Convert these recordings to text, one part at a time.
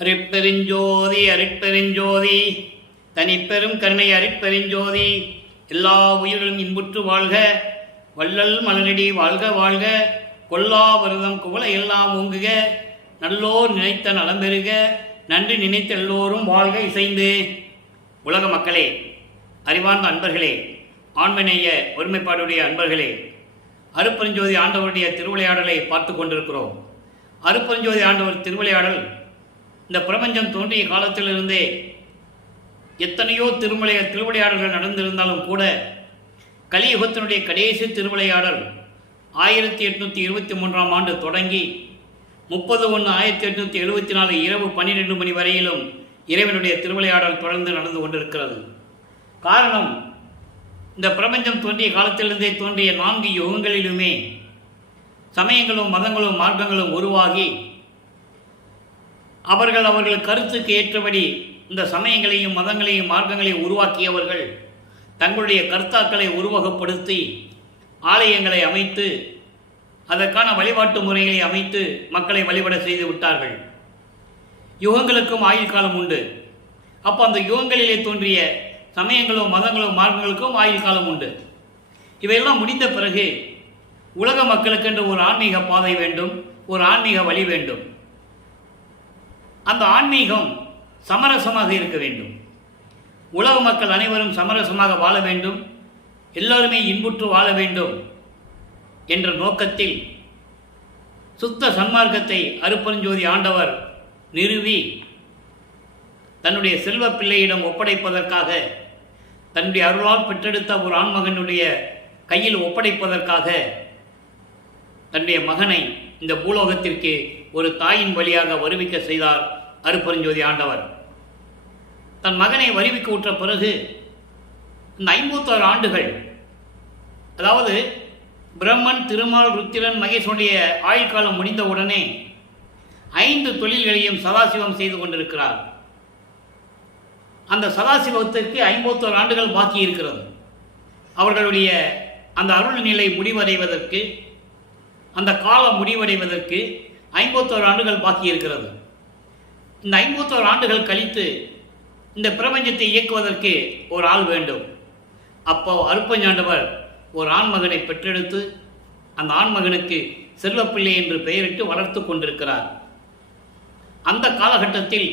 அருட்பெருஞ்சோதி அருட்பெருஞ்சோதி தனிப்பெரும் கருணை அருட்பெருஞ்சோதி எல்லா உயிர்களும் இன்புற்று வாழ்க. வள்ளல் மலரடி வாழ்க வாழ்க. கொல்லா வருதம் குவளை எல்லாம் ஓங்குக. நல்லோர் நினைத்த நலம் பெறுக. நன்றி நினைத்த எல்லோரும் வாழ்க இசைந்து. உலக மக்களே, அறிவார்ந்த அன்பர்களே, ஆண்மநேய ஒருமைப்பாடுடைய அன்பர்களே, அருட்பெருஞ்சோதி ஆண்டவருடைய திருவிளையாடலை பார்த்து கொண்டிருக்கிறோம். அருட்பெருஞ்சோதி ஆண்டவர் திருவிளையாடல் இந்த பிரபஞ்சம் தோன்றிய காலத்திலிருந்தே எத்தனையோ திருவிளையாடல்கள் நடந்திருந்தாலும் கூட கலியுகத்தினுடைய கடைசி திருவிளையாடல் 1823ஆம் ஆண்டு தொடங்கி 30/1/1874 இரவு 12 மணி வரையிலும் இறைவனுடைய திருவிளையாடல் தொடர்ந்து நடந்து கொண்டிருக்கிறது. காரணம், இந்த பிரபஞ்சம் தோன்றிய காலத்திலிருந்தே தோன்றிய 4 யுகங்களிலுமே சமயங்களும் மதங்களும் மார்க்கங்களும் உருவாகி அவர்கள் கருத்துக்கு ஏற்றபடி இந்த சமயங்களையும் மதங்களையும் மார்க்கங்களையும் உருவாக்கியவர்கள் தங்களுடைய கர்த்தாக்களை உருவகப்படுத்தி ஆலயங்களை அமைத்து அதற்கான வழிபாட்டு முறைகளை அமைத்து மக்களை வழிபட செய்து விட்டார்கள். யுகங்களுக்கும் ஆயுள் காலம் உண்டு. அப்போ அந்த யுகங்களிலே தோன்றிய சமயங்களும் மதங்களும் மார்க்கங்களுக்கும் ஆயுள் காலம் உண்டு. இவையெல்லாம் முடிந்த பிறகு உலக மக்களுக்கென்று ஒரு ஆன்மீக பாதை வேண்டும், ஒரு ஆன்மீக வழி வேண்டும். அந்த ஆன்மீகம் சமரசமாக இருக்க வேண்டும். உலக மக்கள் அனைவரும் சமரசமாக வாழ வேண்டும், எல்லோருமே இன்புற்று வாழ வேண்டும் என்ற நோக்கத்தில் சுத்த சன்மார்க்கத்தை அருட்பெருஞ்சோதி ஆண்டவர் நிறுவி தன்னுடைய செல்வ பிள்ளையிடம் ஒப்படைப்பதற்காக, தன்னுடைய அருளால் பெற்றெடுத்த ஒரு ஆண்மகனுடைய கையில் ஒப்படைப்பதற்காக தன்னுடைய மகனை இந்த பூலோகத்திற்கு ஒரு தாயின் வழியாக வருவிக்க செய்தார் அருட்பெருஞ்சோதி ஆண்டவர். தன் மகனை வருவிக்க உற்ற பிறகு இந்த 56 ஆண்டுகள், அதாவது பிரம்மன், திருமால், ருத்திரன், மகேசனுடைய ஆயுள் காலம் முடிந்தவுடனே 5 தொழில்களையும் சதாசிவம் செய்து கொண்டிருக்கிறார். அந்த சதாசிவத்திற்கு 51 ஆண்டுகள் பாக்கி இருக்கிறது. அவர்களுடைய அந்த அருள் நிலை முடிவடைவதற்கு, அந்த காலம் முடிவடைவதற்கு 51 ஆண்டுகள் பாக்கி இருக்கிறது. இந்த 51 ஆண்டுகள் கழித்து இந்த பிரபஞ்சத்தை இயக்குவதற்கு ஒரு ஆள் வேண்டும். அப்போ அருட்பெருஞ்சாண்டவர் ஒரு ஆண்மகனை பெற்றெடுத்து அந்த ஆண்மகனுக்கு செல்வப்பிள்ளை என்று பெயரிட்டு வளர்த்து கொண்டிருக்கிறார். அந்த காலகட்டத்தில்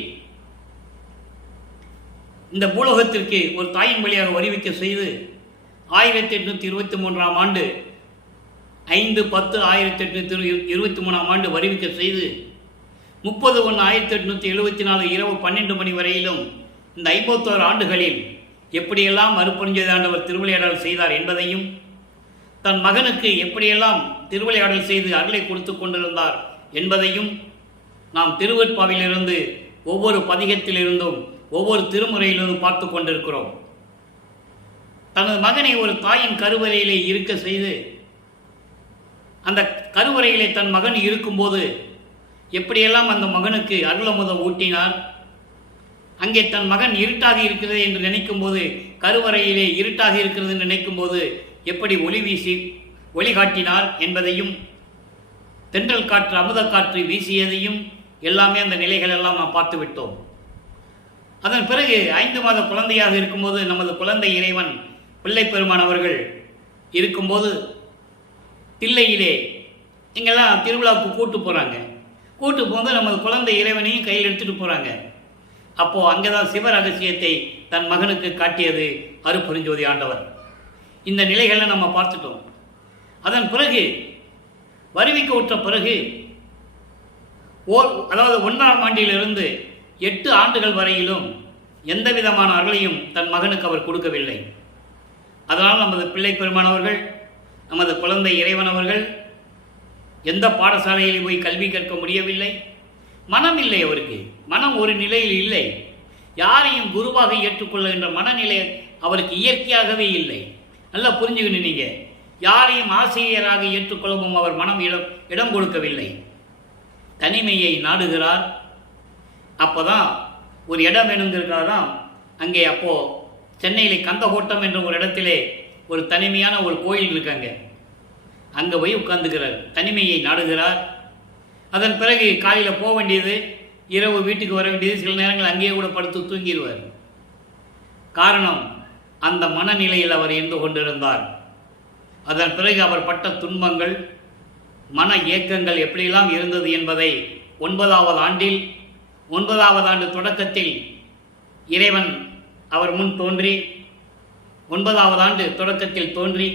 இந்த பூலோகத்திற்கு ஒரு தாயின் வழியாக வருவிக்க செய்து 1823ஆம் ஆண்டு 5/10/1823ஆம் ஆண்டு வருவிக்க செய்து 30/1/1874 இரவு 12 மணி வரையிலும் இந்த 51 ஆண்டுகளில் எப்படியெல்லாம் அருட்பெருஞ்சோதி ஆண்டவர் திருவிளையாடல் செய்தார் என்பதையும், தன் மகனுக்கு எப்படியெல்லாம் திருவிளையாடல் செய்து அருளை கொடுத்து கொண்டிருந்தார் என்பதையும் நாம் திருவெட்பாவிலிருந்து ஒவ்வொரு பதிகத்திலிருந்தும் ஒவ்வொரு திருமுறையிலிருந்தும் பார்த்து கொண்டிருக்கிறோம். தனது மகனை ஒரு தாயின் கருவறையிலே இருக்க செய்து அந்த கருவறையிலே தன் மகன் இருக்கும்போது எப்படியெல்லாம் அந்த மகனுக்கு அருளமுதம் ஊட்டினார். அங்கே தன் மகன் இருட்டாக இருக்கிறது என்று நினைக்கும் போது, கருவறையிலே இருட்டாக இருக்கிறது என்று நினைக்கும் போது எப்படி ஒளி வீசி ஒளி காட்டினார் என்பதையும், தென்றல் காற்று அமுத காற்று வீசியதையும் எல்லாமே அந்த நிலைகள் எல்லாம் நாம் பார்த்து விட்டோம். அதன் பிறகு 5 மாத குழந்தையாக இருக்கும்போது நமது குழந்தை இறைவன் பிள்ளை பெருமான் அவர்கள் இருக்கும்போது தில்லையிலே இங்கெல்லாம் திருவிழாவுக்கு கூட்டு போகிறாங்க. கூட்டு போகும்போது நமது குழந்தை இறைவனையும் கையில் எடுத்துகிட்டு போகிறாங்க. அப்போது அங்கே தான் சிவ ரகசியத்தை தன் மகனுக்கு காட்டியது அருட்பெருஞ்சோதி ஆண்டவர். இந்த நிலைகளை நம்ம பார்த்துட்டோம். அதன் பிறகு வருவிக்க உற்ற பிறகு அதாவது 1ஆம் ஆண்டிலிருந்து 8 ஆண்டுகள் வரையிலும் எந்த விதமான அருளையும் தன் மகனுக்கு அவர் கொடுக்கவில்லை. அதனால் நமது பிள்ளை பெருமானவர்கள், நமது குழந்தை இறைவன் அவர்கள் எந்த பாடசாலையில் போய் கல்வி கற்க முடியவில்லை. மனம் இல்லை அவருக்கு. மனம் ஒரு நிலையில் இல்லை. யாரையும் குருவாக ஏற்றுக்கொள்ளுகின்ற மனநிலை அவருக்கு இயற்கையாகவே இல்லை. நல்லா புரிஞ்சுக்கணும் நீங்கள். யாரையும் ஆசிரியராக ஏற்றுக்கொள்ளவும் அவர் மனம் இடம் கொடுக்கவில்லை. தனிமையை நாடுகிறார். அப்போ தான் ஒரு இடம் வேணுங்கிறதுக்காக அங்கே அப்போது சென்னையிலே கந்தகோட்டம் என்ற ஒரு இடத்திலே ஒரு தனிமையான ஒரு கோயில் இருக்காங்க. அங்கே போய் உட்கார்ந்துக்கிறார். தனிமையை நாடுகிறார். அதன் பிறகு காலையில் போக வேண்டியது, இரவு வீட்டுக்கு வர வேண்டியது, சில நேரங்கள் அங்கேயே கூட படுத்து தூங்கிடுவார். காரணம், அந்த மனநிலையில் அவர் இருந்து கொண்டிருந்தார். அதன் பிறகு அவர் பட்ட துன்பங்கள், மன ஏக்கங்கள் எப்படியெல்லாம் இருந்தது என்பதை 9வது ஆண்டில், 9வது ஆண்டு தொடக்கத்தில் இறைவன் அவர் முன் தோன்றி, 9வது ஆண்டு தொடக்கத்தில் தோன்றி,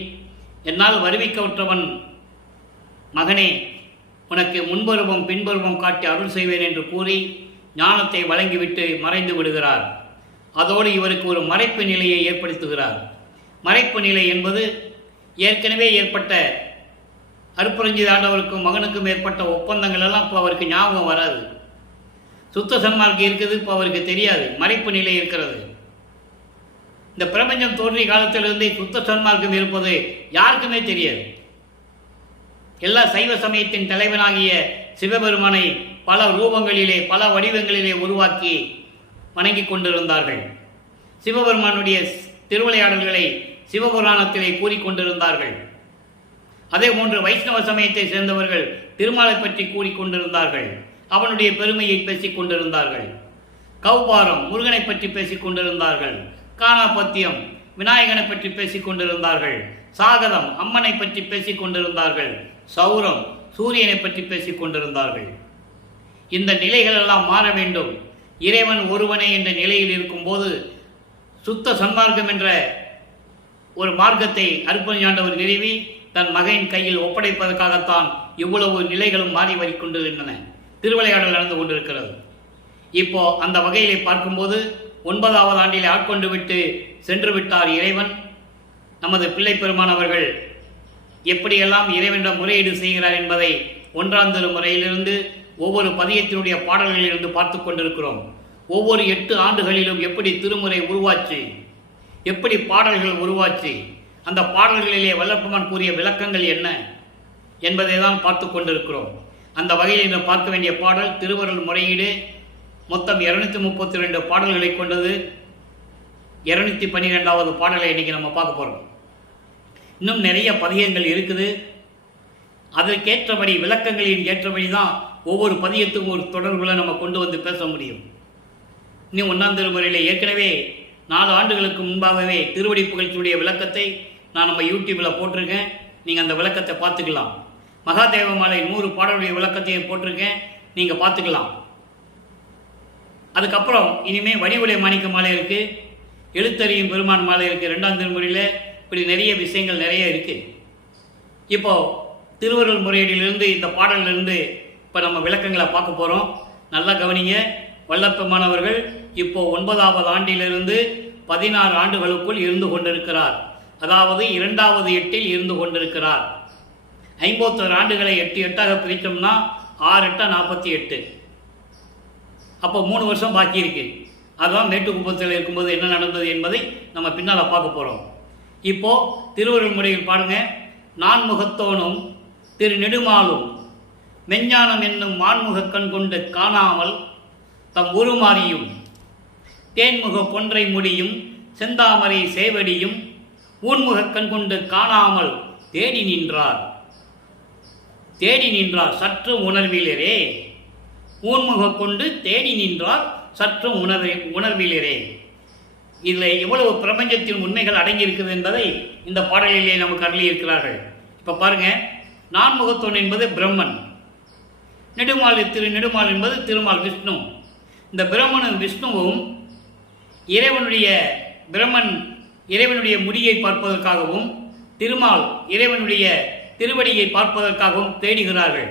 என்னால் வருவிக்கவுற்றவன் மகனே, உனக்கு முன்பருவம் பின்பருவம் காட்டி அருள் செய்வேன் என்று கூறி ஞானத்தை வழங்கிவிட்டு மறைந்து விடுகிறார். அதோடு இவருக்கு ஒரு மறைப்பு நிலையை ஏற்படுத்துகிறார். மறைப்பு நிலை என்பது ஏற்கனவே ஏற்பட்ட அருட்பெருஞ்சோதி ஆண்டவருக்கும் மகனுக்கும் ஏற்பட்ட ஒப்பந்தங்கள் எல்லாம் இப்போ அவருக்கு ஞாபகம் வராது. சுத்த சன்மார்க்கம் இருக்குது, இப்போ அவருக்கு தெரியாது. மறைப்பு நிலை இருக்கிறது. இந்த பிரபஞ்சம் தோன்றிய காலத்திலிருந்தே சுத்த சன்மார்க்கம் இருப்பது யாருக்குமே தெரியாது. எல்லா சைவ சமயத்தின் தலைவனாகிய சிவபெருமானை பல ரூபங்களிலே பல வடிவங்களிலே உருவாக்கி வணங்கி கொண்டிருந்தார்கள். சிவபெருமானுடைய திருவிளையாடல்களை சிவபுராணத்திலே கூறிக்கொண்டிருந்தார்கள். அதே போன்று வைஷ்ணவ சமயத்தை சேர்ந்தவர்கள் திருமாலை பற்றி கூறிக்கொண்டிருந்தார்கள். அவனுடைய பெருமையை பேசிக் கொண்டிருந்தார்கள். கௌபாரம் முருகனை பற்றி பேசிக் கொண்டிருந்தார்கள். காணாபத்தியம் விநாயகனை பற்றி பேசிக் கொண்டிருந்தார்கள். சாகதம் அம்மனை பற்றி பேசிக் கொண்டிருந்தார்கள். சௌரம் சூரியனை பற்றி பேசிக் கொண்டிருந்தார்கள். இந்த நிலைகள் எல்லாம் மாற வேண்டும். இறைவன் ஒருவனே என்ற நிலையில் இருக்கும்போது சுத்த சன்மார்க்கம் என்ற ஒரு மார்க்கத்தை அருட்பெருஞ்சாண்டவர் நிறுவி தன் மகனின் கையில் ஒப்படைப்பதற்காகத்தான் இவ்வளவு நிலைகளும் மாறி வரிக்கொண்டிருக்கின்றன. திருவிளையாடல் நடந்து கொண்டிருக்கிறது. இப்போ அந்த வகையிலே பார்க்கும்போது 9வது ஆண்டிலே ஆட்கொண்டு விட்டு சென்று விட்டார் இறைவன். நமது பிள்ளை பெருமானவர்கள் எப்படியெல்லாம் இறைவனிடம் முறையீடு செய்கிறார் என்பதை 1ஆம் திருமுறையிலிருந்து ஒவ்வொரு பதியத்தினுடைய பாடல்களிலிருந்து பார்த்து கொண்டிருக்கிறோம். ஒவ்வொரு 8 ஆண்டுகளிலும் எப்படி திருமுறை உருவாச்சு, எப்படி பாடல்கள் உருவாச்சு, அந்த பாடல்களிலே வல்லப்பெருமான் கூறிய விளக்கங்கள் என்ன என்பதை தான் பார்த்து கொண்டிருக்கிறோம். அந்த வகையில் இன்று பார்க்க வேண்டிய பாடல் திருவருள் முறையீடு. மொத்தம் 232 பாடல்களை கொண்டது. 212வது பாடலை இன்றைக்கி நம்ம பார்க்க போகிறோம். இன்னும் நிறைய பதியங்கள் இருக்குது. அதற்கேற்றபடி விளக்கங்களின் ஏற்றபடி தான் ஒவ்வொரு பதியத்துக்கும் ஒரு தொடர்புகளை நம்ம கொண்டு வந்து பேச முடியும். இன்னும் 1ஆம் திருமுறையில் ஏற்கனவே 4 ஆண்டுகளுக்கு முன்பாகவே திருவடி புகழ்ச்சியுடைய விளக்கத்தை நான் நம்ம யூடியூப்பில் போட்டிருக்கேன். நீங்கள் அந்த விளக்கத்தை பார்த்துக்கலாம். மகாதேவ மாலை 100 பாடலுடைய விளக்கத்தையும் போட்டிருக்கேன், நீங்கள் பார்த்துக்கலாம். அதுக்கப்புறம் இனிமேல் வடிவுடைய மாணிக்க மாலை இருக்குது, எழுத்தறியும் பெருமான் மாலை இருக்குது 2ஆம் திருமுறையில். இப்படி நிறைய விஷயங்கள் நிறைய இருக்குது. இப்போது திருவருள் முறையீடிலிருந்து இந்த பாடலிலிருந்து இப்போ நம்ம விளக்கங்களை பார்க்க போகிறோம். நல்லா கவனிங்க. வல்லப்பெருமானவர்கள் இப்போ 9வது ஆண்டிலிருந்து 16 ஆண்டுகளுக்குள் இருந்து கொண்டிருக்கிறார். அதாவது 2வது 8ல் இருந்து கொண்டிருக்கிறார். 51 ஆண்டுகளை 8 8ஆக பிரித்தோம்னா 6 8 48. அப்போ 3 வருஷம் பாக்கி இருக்கு. அதுதான் மேட்டுக்குப்பத்தில் இருக்கும்போது என்ன நடந்தது என்பதை நம்ம பின்னால் பார்க்க போகிறோம். இப்போது திருவருள் முறையில் பாருங்க. நான்முகத்தோனும் திரு நெடுமாலும் மெஞ்ஞானம் என்னும் மான்முக கண் கொண்டு காணாமல் தம் உருமாறியும் தேன்முக பொன்றை முடியும் செந்தாமரை சேவடியும் ஊன்முக கண் கொண்டு காணாமல் தேடி நின்றார். தேடி நின்றார் சற்று உணர்விலரே. ஊன்முக கொண்டு தேடி நின்றார் சற்று உணர்விலரே. இதில் எவ்வளவு பிரபஞ்சத்தின் உண்மைகள் அடங்கியிருக்குது என்பதை இந்த பாடலிலே நமக்கு அருளியிருக்கிறார்கள். இப்போ பாருங்க. நான்முகத்தோன் என்பது பிரம்மன், நெடுமால் திரு நெடுமால் என்பது திருமால் விஷ்ணு. இந்த பிரம்மனும் விஷ்ணுவும் பிரம்மன் இறைவனுடைய முடியை பார்ப்பதற்காகவும் திருமால் இறைவனுடைய திருவடியை பார்ப்பதற்காகவும் தேடுகிறார்கள்.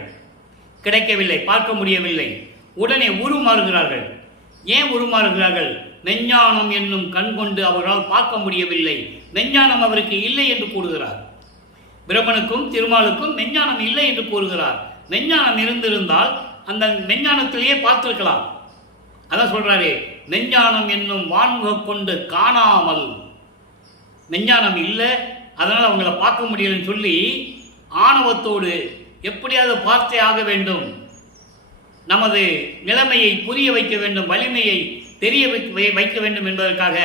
கிடைக்கவில்லை, பார்க்க முடியவில்லை. உடனே உருமாறுகிறார்கள். ஏன் உருமாறுகிறார்கள்? மெஞ்ஞானம் என்னும் கண் கொண்டு அவர்களால் பார்க்க முடியவில்லை. மெஞ்ஞானம் அவருக்கு இல்லை என்று கூறுகிறார். பிரம்மனுக்கும் திருமாலுக்கும் மெஞ்ஞானம் இல்லை என்று கூறுகிறார். மெஞ்ஞானம் இருந்திருந்தால் அந்த மெஞ்ஞானத்திலேயே பார்த்திருக்கலாம். அதான் சொல்றாரு, மெஞ்ஞானம் என்னும் வான்முக கொண்டு காணாமல். மெஞ்ஞானம் இல்லை, அதனால் அவங்கள பார்க்க முடியலன்னு சொல்லி ஆணவத்தோடு எப்படியாவது பார்த்தே ஆக வேண்டும், நமது நிலைமையை புரிய வைக்க வேண்டும், வலிமையை தெரிய வைக்க வேண்டும் என்பதற்காக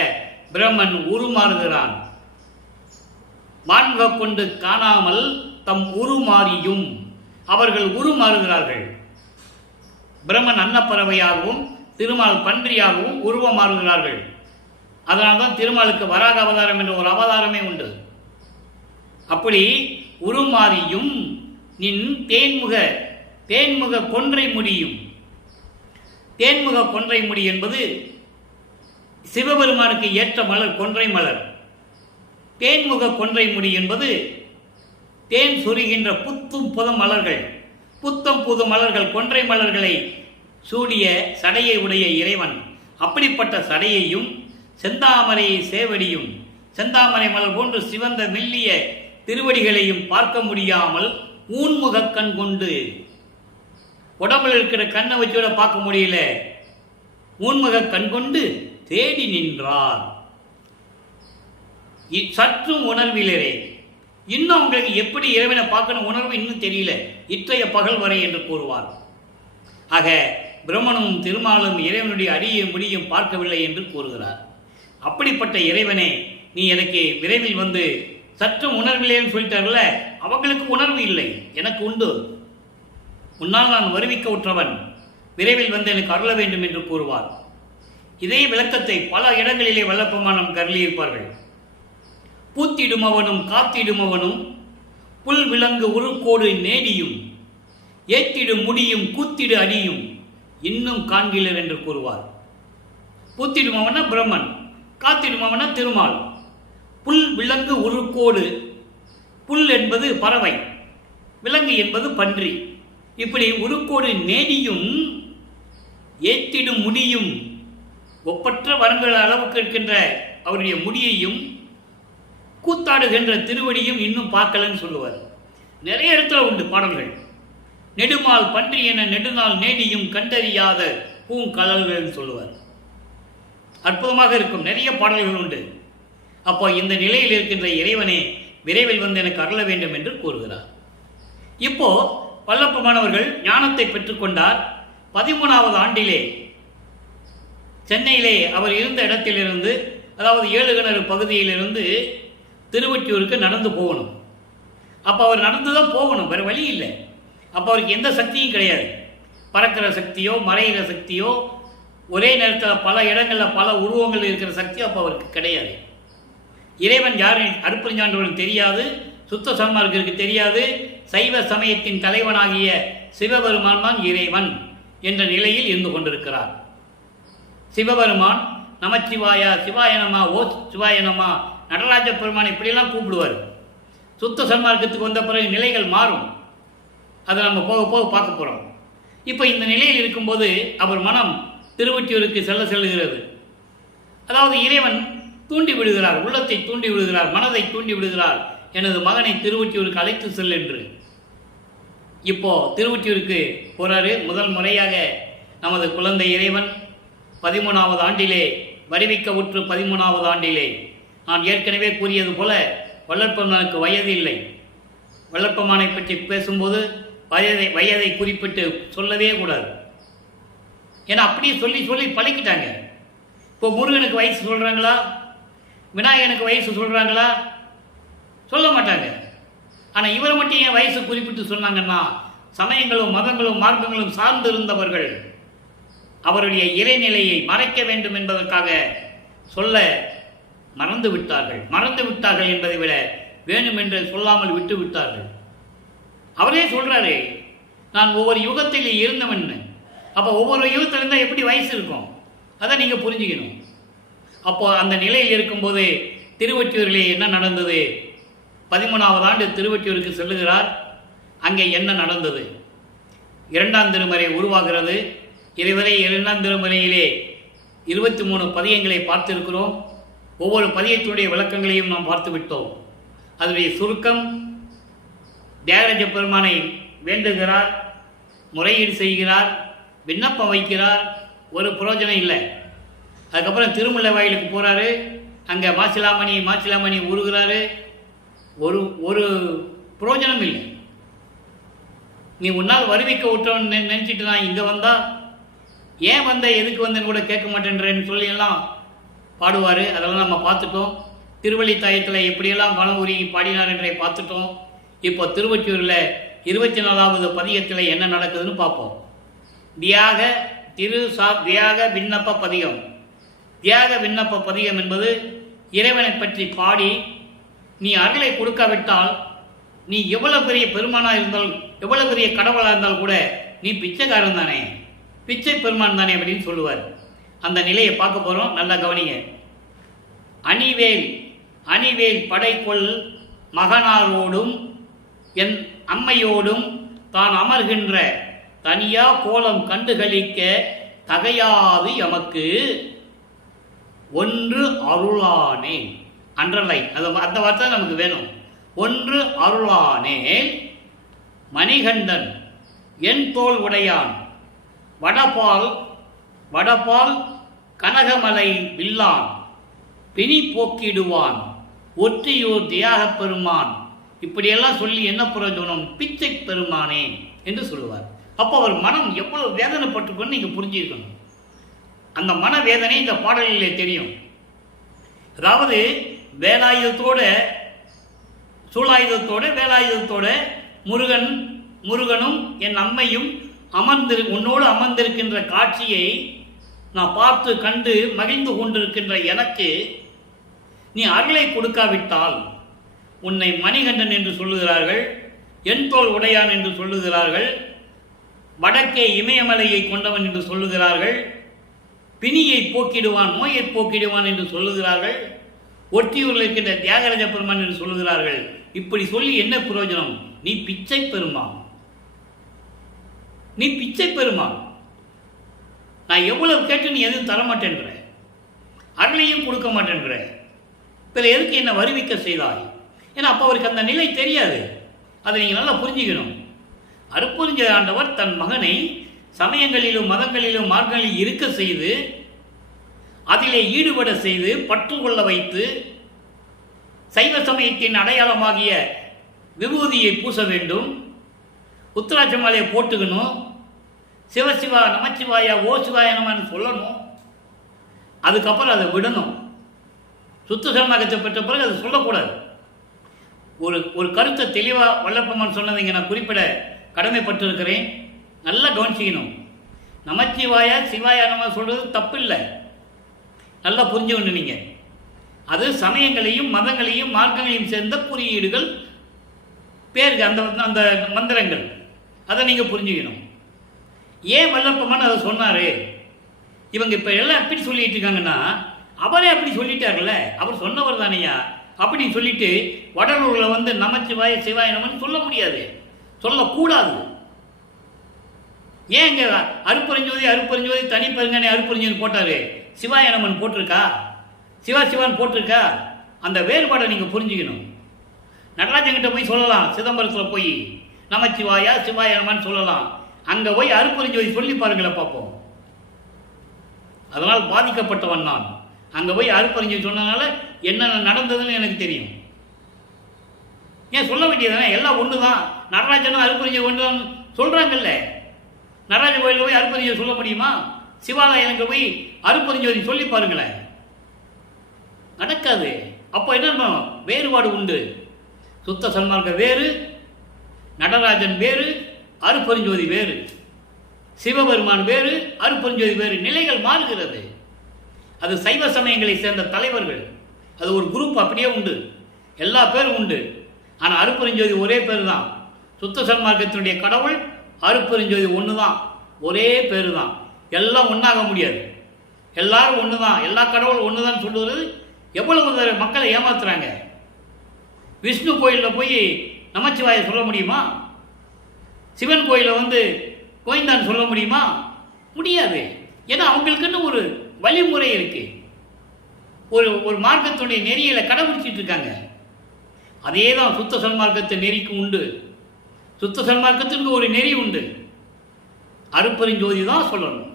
பிரம்மன் உருமாறுகிறான். வான்முக கொண்டு காணாமல் தம் உருமாறியும். அவர்கள் உருமாறுகிறார்கள். பிரம்மன் அன்னப்பறவையாகவும் திருமால் பன்றியாகவும் உருவம் மாறுகிறார்கள். அதனால்தான் திருமாலுக்கு வராக அவதாரம் என்ற ஒரு அவதாரமே உண்டு. அப்படி உருமாறியும் நின் தேன்முக கொன்றை முடியும். தேன்முக கொன்றை முடி என்பது சிவபெருமானுக்கு ஏற்ற மலர் கொன்றை மலர். தேன்முக கொன்றை முடி என்பது தேன் சொரிகின்ற புத்தும் புது மலர்கள், புத்தம் புது மலர்கள், கொன்றை மலர்களை சூடிய சடையை உடைய இறைவன். அப்படிப்பட்ட சடையையும் செந்தாமரை சேவடியும் செந்தாமரை மலர் போன்று சிவந்த மெல்லிய திருவடிகளையும் பார்க்க முடியாமல் ஊன்முக கண் கொண்டு, உடம்புல இருக்கிற கண்ணை வச்சோட பார்க்க முடியல, ஊன்முக கண் கொண்டு தேடி நின்றார். சற்றும் உணர்விலரே, இன்னும் உங்களுக்கு எப்படி இறைவனை பார்க்கணும் உணர்வு இன்னும் தெரியல, இற்றைய பகல் வரை என்று கூறுவார். ஆக பிரம்மனும் திருமாலும் இறைவனுடைய அடியை முடியும் பார்க்கவில்லை என்று கூறுகிறார். அப்படிப்பட்ட இறைவனே, நீ எனக்கு விரைவில் வந்து சற்றும் உணர்வில்லைன்னு சொல்லிட்டார்ல, அவங்களுக்கு உணர்வு இல்லை, எனக்கு உண்டு. முன்னால் நான் வருவிக்க உற்றவன், விரைவில் வந்து எனக்கு அருள வேண்டும் என்று கூறுவார். இதே விளக்கத்தை பல இடங்களிலே வல்லப்பமானம் கருளியிருப்பார்கள். பூத்திடுமவனும் காத்திடுமவனும் புல் விலங்கு உருக்கோடு நேடியும் ஏத்திடு முடியும் கூத்திடு அடியும் இன்னும் காண்கிலர் என்று கூறுவார். பூத்திடுமவன பிரம்மன், காத்திடுமவன திருமால். புல் விலங்கு உருக்கோடு, புல் என்பது பறவை, விலங்கு என்பது பன்றி. இப்படி உருக்கோடு நேடியும் ஏத்திடும் முடியும், ஒப்பற்ற வரங்கள் அளவுக்கு இருக்கின்ற அவருடைய முடியையும் கூத்தாடுகின்ற திருவடியும் இன்னும் பார்க்கலன்னு சொல்லுவார். நிறைய இடத்துல உண்டு பாடல்கள். நெடுமால் பன்றி என நெடுநாள் நேடியும் கண்டறியாத பூங்கலல்கள் சொல்லுவார். அற்புதமாக இருக்கும், நிறைய பாடல்கள் உண்டு. அப்போ இந்த நிலையில் இருக்கின்ற இறைவனே விரைவில் வந்து எனக்கு அருள வேண்டும் என்று கூறுகிறார். இப்போ வல்லப்பமானவர்கள் ஞானத்தை பெற்றுக்கொண்டார். 13வது ஆண்டிலே சென்னையிலே அவர் இருந்த இடத்திலிருந்து, அதாவது ஏழுகிணறு பகுதியிலிருந்து திருவொற்றியூருக்கு நடந்து போகணும். அப்போ அவர் நடந்து தான் போகணும், வேறு வழி இல்லை. அப்போ அவருக்கு எந்த சக்தியும் கிடையாது, பறக்கிற சக்தியோ மறைகிற சக்தியோ, ஒரே நேரத்தில் பல இடங்களில் பல உருவங்கள் இருக்கிற சக்தி அப்போ அவருக்கு கிடையாது. இறைவன் யார் அருட்பெருஞ்சாண்டவனுக்கு தெரியாது, சுத்த சன்மார்க்கருக்கு தெரியாது. சைவ சமயத்தின் தலைவனாகிய சிவபெருமான் தான் இறைவன் என்ற நிலையில் இருந்து கொண்டிருக்கிறார். சிவபெருமான் நமச்சிவாயா, சிவாயனமா, ஓ சிவாயனமா, நடராஜ பெருமான் இப்படியெல்லாம் கூப்பிடுவார். சுத்த சன்மார்க்கத்துக்கு வந்த பிறகு நிலைகள் மாறும், அதை நம்ம போக போக பார்க்க போகிறோம். இப்போ இந்த நிலையில் இருக்கும்போது அவர் மனம் திருவொற்றியூருக்கு செல்லுகிறது. அதாவது இறைவன் தூண்டி விடுகிறார், உள்ளத்தை தூண்டி விடுகிறார், மனதை தூண்டி விடுகிறார், எனது மகனை திருவொற்றியூருக்கு அழைத்து செல் என்று. இப்போ திருவொற்றியூருக்கு போறாரு. முதல் முறையாக நமது குழந்தை இறைவன் 13வது ஆண்டிலே வருவிக்க உற்று 13வது ஆண்டிலே, நான் ஏற்கனவே கூறியது போல வல்லற்பெருமானுக்கு வயது இல்லை. வல்லற்பெருமானை பற்றி பேசும்போது வயதை குறிப்பிட்டு சொல்லவே கூடாது. ஏன்னா அப்படியே சொல்லி சொல்லி பழக்கிட்டாங்க. இப்போ முருகனுக்கு வயசு சொல்கிறாங்களா, விநாயகனுக்கு வயசு சொல்கிறாங்களா? சொல்ல மாட்டாங்க. ஆனால் இவர் மட்டும் ஏன் வயசு குறிப்பிட்டு சொன்னாங்கன்னா, சமயங்களும் மதங்களும் மார்க்கங்களும் சார்ந்து இருந்தவர்கள் அவருடைய இறைநிலையை மறைக்க வேண்டும் என்பதற்காக சொல்ல மறந்து விட்டார்கள் என்பதை விட வேண்டுமென்று சொல்லாமல் விட்டு விட்டார்கள். அவரே சொல்றாரு, நான் ஒவ்வொரு யுகத்தில் இருந்தவன். அப்போ ஒவ்வொரு யுகத்தில் இருந்தால் எப்படி வயசு இருக்கும், அதை நீங்கள் புரிஞ்சுக்கணும். அப்போ அந்த நிலையில் இருக்கும்போது திருவொற்றியூரிலே என்ன நடந்தது? 13வது ஆண்டு திருவொற்றியூருக்கு செல்லுகிறார். அங்கே என்ன நடந்தது? 2ஆம் திருமுறை உருவாகிறது. இதுவரை 2ஆம் திருமுறையிலே 23 பதியங்களை பார்த்திருக்கிறோம். ஒவ்வொரு பதியத்தினுடைய விளக்கங்களையும் நாம் பார்த்து விட்டோம். அதனுடைய சுருக்கம், தியாகராஜ பெருமானை வேண்டுகிறார், முறையீடு செய்கிறார், விண்ணப்பம் வைக்கிறார், ஒரு பிரயோஜனம் இல்லை. அதுக்கப்புறம் திருமுல்லை வாயிலுக்கு போகிறாரு. அங்கே மாசிலாமணி உருகிறாரு. ஒரு பிரயோஜனம் இல்லை. நீ உன்னால் வருவிக்க விட்டவன் நினச்சிட்டு நான் இங்கே வந்தா ஏன் வந்த, எதுக்கு வந்தேன்னு கூட கேட்க மாட்டேன்றேன்னு சொல்லி எல்லாம் பாடுவார். அதெல்லாம் நம்ம பார்த்துட்டோம். திருவள்ளித்தாயத்தில் எப்படியெல்லாம் மனம் உருகி பாடினார் என்றை பார்த்துட்டோம். இப்போ திருவொற்றியூரில் 24வது பதியத்தில் என்ன நடக்குதுன்னு பார்ப்போம். தியாக தியாக விண்ணப்ப பதிகம். தியாக விண்ணப்ப பதிகம் என்பது இறைவனை பற்றி பாடி, நீ அருளை கொடுக்காவிட்டால், நீ எவ்வளவு பெரிய பெருமானாக இருந்தால், எவ்வளவு பெரிய கடவுளாக இருந்தால் கூட நீ பிச்சைக்காரன் தானே, பிச்சை பெருமான் தானே அப்படின்னு சொல்லுவார். அந்த நிலையை பார்க்க போகிறோம், நல்லா கவனிங்க. அணிவேல் அணிவேல் படைக்கொள் மகனாரோடும் என் அம்மையோடும் தான் அமர்கின்ற தனியா கோலம் கண்டுகளிக்க தகையாது எமக்கு ஒன்று அருளானே. அன்றலை அந்த வார்த்தை நமக்கு வேணும். ஒன்று அருளானே மணிகண்டன் என் தோல் உடையான் வடபால் கனகமலை வில்லான் பிணி போக்கிடுவான் ஒற்றியூர் தியாக பெருமான். இப்படியெல்லாம் சொல்லி என்ன பிரயோஜனம்? பிச்சை பெருமானே என்று சொல்லுவார். அப்போ அவர் மனம் எவ்வளவு வேதனைப்பட்டுக்கொண்டு நீங்கள் புரிஞ்சிருக்கணும். அந்த மன வேதனை இந்த பாடலிலே தெரியும். அதாவது வேலாயுதத்தோட சூலாயுதத்தோட வேலாயுதத்தோட முருகனும் என் அம்மையும் உன்னோடு அமர்ந்திருக்கின்ற காட்சியை நான் பார்த்து கண்டு மகிழ்ந்து கொண்டிருக்கின்ற எனக்கு நீ அருளை கொடுக்காவிட்டால் உன்னை மணிகண்டன் என்று சொல்லுகிறார்கள், என் தோல் உடையான் என்று சொல்லுகிறார்கள், வடக்கே இமயமலையை கொண்டவன் என்று சொல்லுகிறார்கள், பிணியை போக்கிடுவான், நோயை போக்கிடுவான் என்று சொல்லுகிறார்கள், ஒற்றியூரில் இருக்கின்ற தியாகராஜ பெருமான் என்று சொல்லுகிறார்கள். இப்படி சொல்லி என்ன பிரயோஜனம்? நீ பிச்சை பெருமான், நீ பிச்சை பெருமான். நான் எவ்வளவு கேட்டு நீ எதுவும் தரமாட்டேன்ற, அருளையும் கொடுக்க மாட்டேன்ற, பிறகு எதுக்கு என்ன வருவிக்க செய்தாய்? ஏன்னா அப்போ அவருக்கு அந்த நிலை தெரியாது. அதை நீங்கள் நல்லா புரிஞ்சுக்கணும். அருட்பெருஞ்ச ஆண்டவர் தன் மகனை சமயங்களிலும் மதங்களிலும் மார்க்கங்களில் இருக்க செய்து, அதிலே ஈடுபட செய்து, பற்று கொள்ள வைத்து, சைவ சமயத்தின் அடையாளமாகிய விபூதியை பூச வேண்டும், உத்தராட்ச மாலையை போட்டுக்கணும், சிவசிவா நமச்சிவாயா ஓ சிவாய நமன்னு சொல்லணும், அதுக்கப்புறம் அதை விடணும். சுத்த சரணாகத்தை பெற்ற பிறகு அதை சொல்லக்கூடாது. ஒரு கருத்தை தெளிவாக வல்லப்பெருமான் சொன்னதை இங்கே நான் குறிப்பிட கடமைப்பட்டிருக்கிறேன். நல்லா கவனிச்சிக்கணும். நமச்சிவாயா சிவாயா நம்ம சொல்கிறது தப்பு இல்லை, நல்லா புரிஞ்சுக்கணும் நீங்கள். அது சமயங்களையும் மதங்களையும் மார்க்கங்களையும் சேர்ந்த குறியீடுகள், பேருக்கு அந்த அந்த மந்திரங்கள், அதை நீங்கள் புரிஞ்சுக்கணும். ஏன் வல்லப்பெருமான் அதை சொன்னார்? இவங்க இப்போ எல்லாம் எப்படி சொல்லிட்டு இருக்காங்கன்னா, அவரே அப்படி சொல்லிட்டார்ல, அவர் சொன்னவர் தானையா அப்படின்னு சொல்லிட்டு வடலூரில் வந்து நமச்சிவாய சிவாய நமன்னு சொல்ல முடியாது, சொல்லக்கூடாது. ஏன் இங்கே அருப்பெருஞ்சோதி தனிப்பெருங்கனை அருப்பெருஞ்சோதி போட்டார், சிவாய நமன் போட்டிருக்கா, சிவான் போட்டிருக்கா? அந்த வேறுபாடை நீங்கள் புரிஞ்சுக்கணும். நடராஜன்கிட்ட போய் சொல்லலாம், சிதம்பரத்தில் போய் நமச்சிவாயா சிவாய நமன் சொல்லலாம். அங்கே போய் அருப்பெருஞ்சோதி சொல்லி பாருங்களேன் பார்ப்போம். அதனால் பாதிக்கப்பட்டவன் நான். அங்கே போய் அருப்பெருஞ்சோதி சொன்னதுனால என்னென்ன நடந்ததுன்னு எனக்கு தெரியும். ஏன் சொல்ல வேண்டியதானே? எல்லாம் ஒன்று தான். நடராஜனும் அருப்பெருஞ்சோதி ஒன்று தான் சொல்கிறாங்கல்ல. நடராஜ கோயிலில் போய் அருப்பெருஞ்சோதி சொல்ல முடியுமா? சிவாலயனுக்கு போய் அருப்பெருஞ்சோதி சொல்லி பாருங்களேன், நடக்காது. அப்போ என்ன வேறுபாடு உண்டு. சுத்த சன்மார்க்க வேறு, நடராஜன் வேறு, அருப்பெருஞ்சோதி வேறு, சிவபெருமான் வேறு, அருப்பெருஞ்சோதி வேறு. நிலைகள் மாறுகிறது. அது சைவ சமயங்களை சேர்ந்த தலைவர்கள், அது ஒரு குரூப் அப்படியே உண்டு, எல்லா பேரும் உண்டு. ஆனால் அருப்பெருஞ்சோதி ஒரே பேர் தான். சுத்த சன்மார்க்கத்தினுடைய கடவுள் அருப்பெருஞ்சோதி ஒன்று தான், ஒரே பேர் தான். எல்லாம் ஒன்றாக முடியாது. எல்லாரும் ஒன்று தான், எல்லா கடவுளும் ஒன்று தான் சொல்லுவது எவ்வளவு மக்களை ஏமாத்துறாங்க. விஷ்ணு கோயிலில் போய் நமச்சிவாயை சொல்ல முடியுமா? சிவன் கோயிலில் வந்து கோயந்தான் சொல்ல முடியுமா? முடியாது. ஏன்னா அவங்களுக்குன்னு ஒரு வழிமுறை இருக்கு, ஒரு மார்க்கத்துடைய நெறியில கடைபிடிச்சிட்டு இருக்காங்க. அதே தான் சுத்த சன்மார்க்கத்தின் நெறிக்கு உண்டு. சுத்த சன்மார்க்கத்திற்கு ஒரு நெறி உண்டு. அருப்பெருஞ்சோதி தான் சொல்லணும்,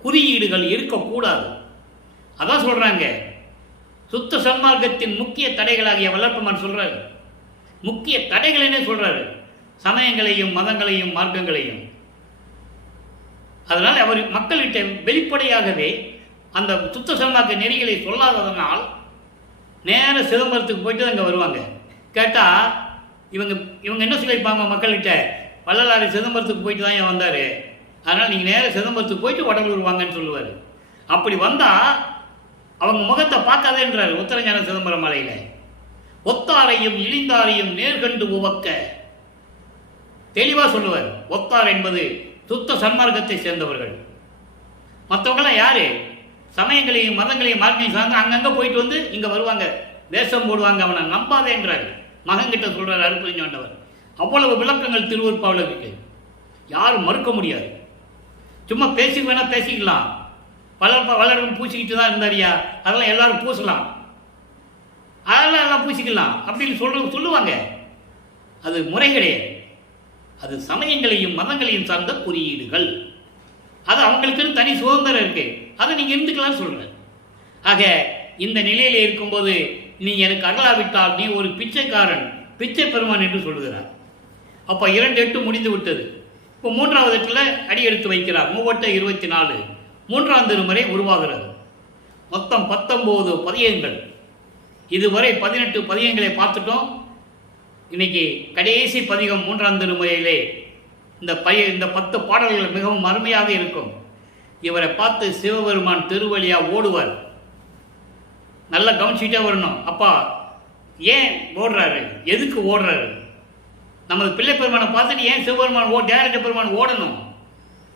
குறியீடுகள் இருக்கக்கூடாது. அதான் சொல்றாங்க. சுத்த சன்மார்க்கத்தின் முக்கிய தடைகளாகிய வல்லப்பெருமான் சொல்றாரு. முக்கிய தடைகளே சொல்றாரு, சமயங்களையும் மதங்களையும் மார்க்கங்களையும். அதனால் அவர் மக்கள்கிட்ட வெளிப்படையாகவே அந்த சுத்த சன்மார்க்க நெறிகளை சொல்லாததனால் நேர சிதம்பரத்துக்கு போயிட்டு அங்கே வருவாங்க. கேட்டால் இவங்க என்ன சொல்லியிருப்பாங்க மக்கள்கிட்ட? வள்ளலாறு சிதம்பரத்துக்கு போயிட்டு தான் ஏன் வந்தார், அதனால் நீங்கள் நேராக சிதம்பரத்துக்கு போயிட்டு வடலூர் வாங்கன்னு சொல்லுவார். அப்படி வந்தால் அவங்க முகத்தை பார்க்காதேன்றார் உத்தரஞான சிதம்பரம் மலையில். ஒத்தாரையும் இழிந்தாரையும் நேர்கண்டு உவக்க தெளிவாக சொல்லுவார். ஒத்தார் என்பது சுத்த சன்மார்க்கத்தை சேர்ந்தவர்கள். மற்றவங்களாம் யாரு? சமயங்களையும் மதங்களையும் மார்க்கையும் சார்ந்து அங்கங்கே போயிட்டு வந்து இங்கே வருவாங்க, வேஷம் போடுவாங்க. அவனை நம்பாதேன்றார் மகன்கிட்ட சொல்கிறார் அருட்பெருஞ்சாண்டவர். அவ்வளவு விளக்கங்கள் திருவருட்பாவில் இருக்கு, யாரும் மறுக்க முடியாது. சும்மா பேசி வேணா பேசிக்கலாம், வளரும் பூசிக்கிட்டு தான் இருந்தாரியா, அதெல்லாம் எல்லாரும் பூசலாம், அதெல்லாம் எல்லாம் பூசிக்கலாம் அப்படின்னு சொல்லுவாங்க. அது முறை கிடையாது. அது சமயங்களையும் மதங்களையும் சார்ந்த குறியீடுகள். அது அவங்களுக்குன்னு தனி சுதந்திரம் இருக்கு, அதை நீங்கள் இருந்துக்கலாம்னு சொல்கிறேன். ஆக இந்த நிலையில் இருக்கும்போது நீ எனக்கு அகலாவிட்டால் நீ ஒரு பிச்சைக்காரன், பிச்சை பெருமான் என்று சொல்லுகிறார். அப்போ 2 முடிந்து விட்டது. இப்போ 3வது எட்டில் அடி எடுத்து வைக்கிறார். 3/24 3ஆம் திருமுறை உருவாகிறது. மொத்தம் 19 பதியங்கள். இதுவரை 18 பதியங்களை பார்த்துட்டோம். இன்னைக்கு கடைசி பதிகம் 3ஆம் திருமுறையிலே இந்த 10 பாடல்கள் மிகவும் அருமையாக இருக்கும். இவரை பார்த்து சிவபெருமான் திருவழியா ஓடுவார். நல்லா கவனிச்சுட்டே வரணும். அப்பா ஏன் ஓடுறாரு, எதுக்கு ஓடுறாரு? நமது பிள்ளை பெருமானை பார்த்துட்டு ஏன் சிவபெருமான் தேரஜ பெருமான் ஓடணும்?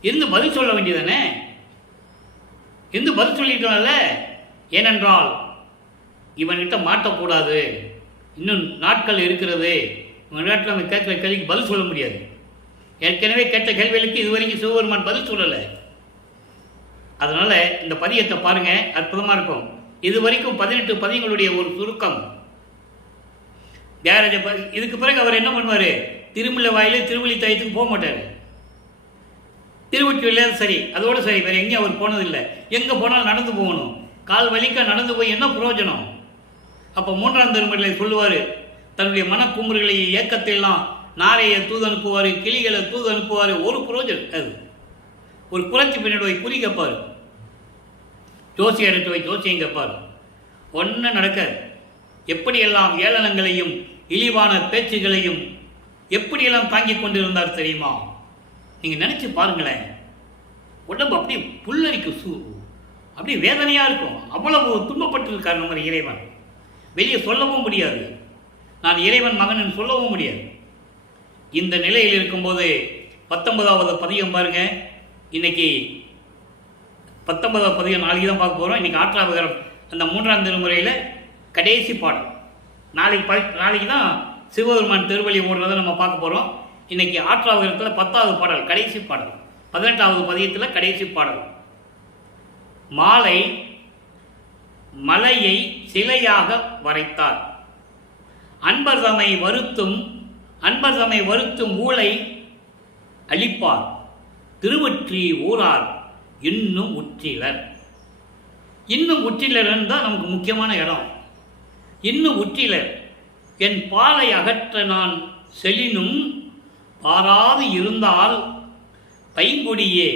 இருந்து பதில் சொல்ல வேண்டியதானே, இருந்து பதில் சொல்லிட்டோம்ல. ஏனென்றால் இவன்கிட்ட மாட்டக்கூடாது, இன்னும் நாட்கள் இருக்கிறது. இவன் நாட்டில் நம்ம கேட்குற கேள்விக்கு பதில் சொல்ல முடியாது. ஏற்கனவே கேட்ட கேள்விகளுக்கு இதுவரைக்கும் சிவபெருமான் பதில் சொல்லலை. அதனால இந்த பதியத்தை பாருங்க, அற்புதமாக இருக்கும். இதுவரைக்கும் 18 பதியங்களுடைய ஒரு சுருக்கம். இதுக்கு பிறகு அவர் என்ன பண்ணுவார்? திருமலை வாயிலே திருவள்ளி தயத்துக்கு போக மாட்டார். திருவொற்றியூர்ல சரி, அதோடு சரி, வேறு எங்கேயும் அவர் போனதில்லை. எங்கே போனாலும் நடந்து போகணும். கால் வலிக்க நடந்து போய் என்ன பிரயோஜனம்? அப்போ 3ஆம் திருமுறையில் சொல்லுவார், தன்னுடைய மனக்குமுறைகளை இயக்கத்தை எல்லாம் நாரையை தூது அனுப்புவார், கிளிகளை தூது அனுப்புவார். ஒரு பிரயோஜனம் அது. ஒரு புரட்சி பின்னாடி போய் குறி கேட்பார், ஜோசியம் எடுத்து போய் ஜோசியம் கேட்பார். ஒன்றும் நடக்காது. எப்படியெல்லாம் ஏளனங்களையும் இழிவான பேச்சுகளையும் எப்படியெல்லாம் தாங்கி கொண்டிருந்தார் தெரியுமா? நீங்கள் நினச்சி பாருங்களேன். உடம்பு அப்படியே புல்லரிக்கு அப்படியே வேதனையாக இருக்கும். அவ்வளவு துன்பப்பட்டிருக்கார் நம்ம இறைவன். வெளியே சொல்லவும் முடியாது, நான் இறைவன் மகன் சொல்லவும் முடியாது. இந்த நிலையில் இருக்கும்போது 19வது பதியம் பாருங்க. இன்னைக்கு 19வது பதியம் நாளைக்கு தான் பார்க்க போகிறோம். இன்னைக்கு ஆற்றாவகரம் அந்த 3ஆம் திருமுறையில் கடைசி பாடல். நாளைக்கு தான் சிவபெருமான் திருவள்ளி ஓடுறதை நம்ம பார்க்க போகிறோம். இன்னைக்கு ஆற்றாவகரத்தில் 10வது பாடல், கடைசி பாடல். 18வது பதியத்தில் கடைசி பாடல். மாலை மலையை சிலையாக வரைத்தார். அன்பர் தம்மை வருத்தும் ஊழை அளிப்பார். திருவொற்றி ஊரார் இன்னும் உற்றிலர். இன்னும் உற்றிலர்ன்னு தான் நமக்கு முக்கியமான இடம். இன்னும் உற்றிலர். என் பாலை அகற்ற நான் செலினும் பாராது இருந்தால் பைங்குடியே,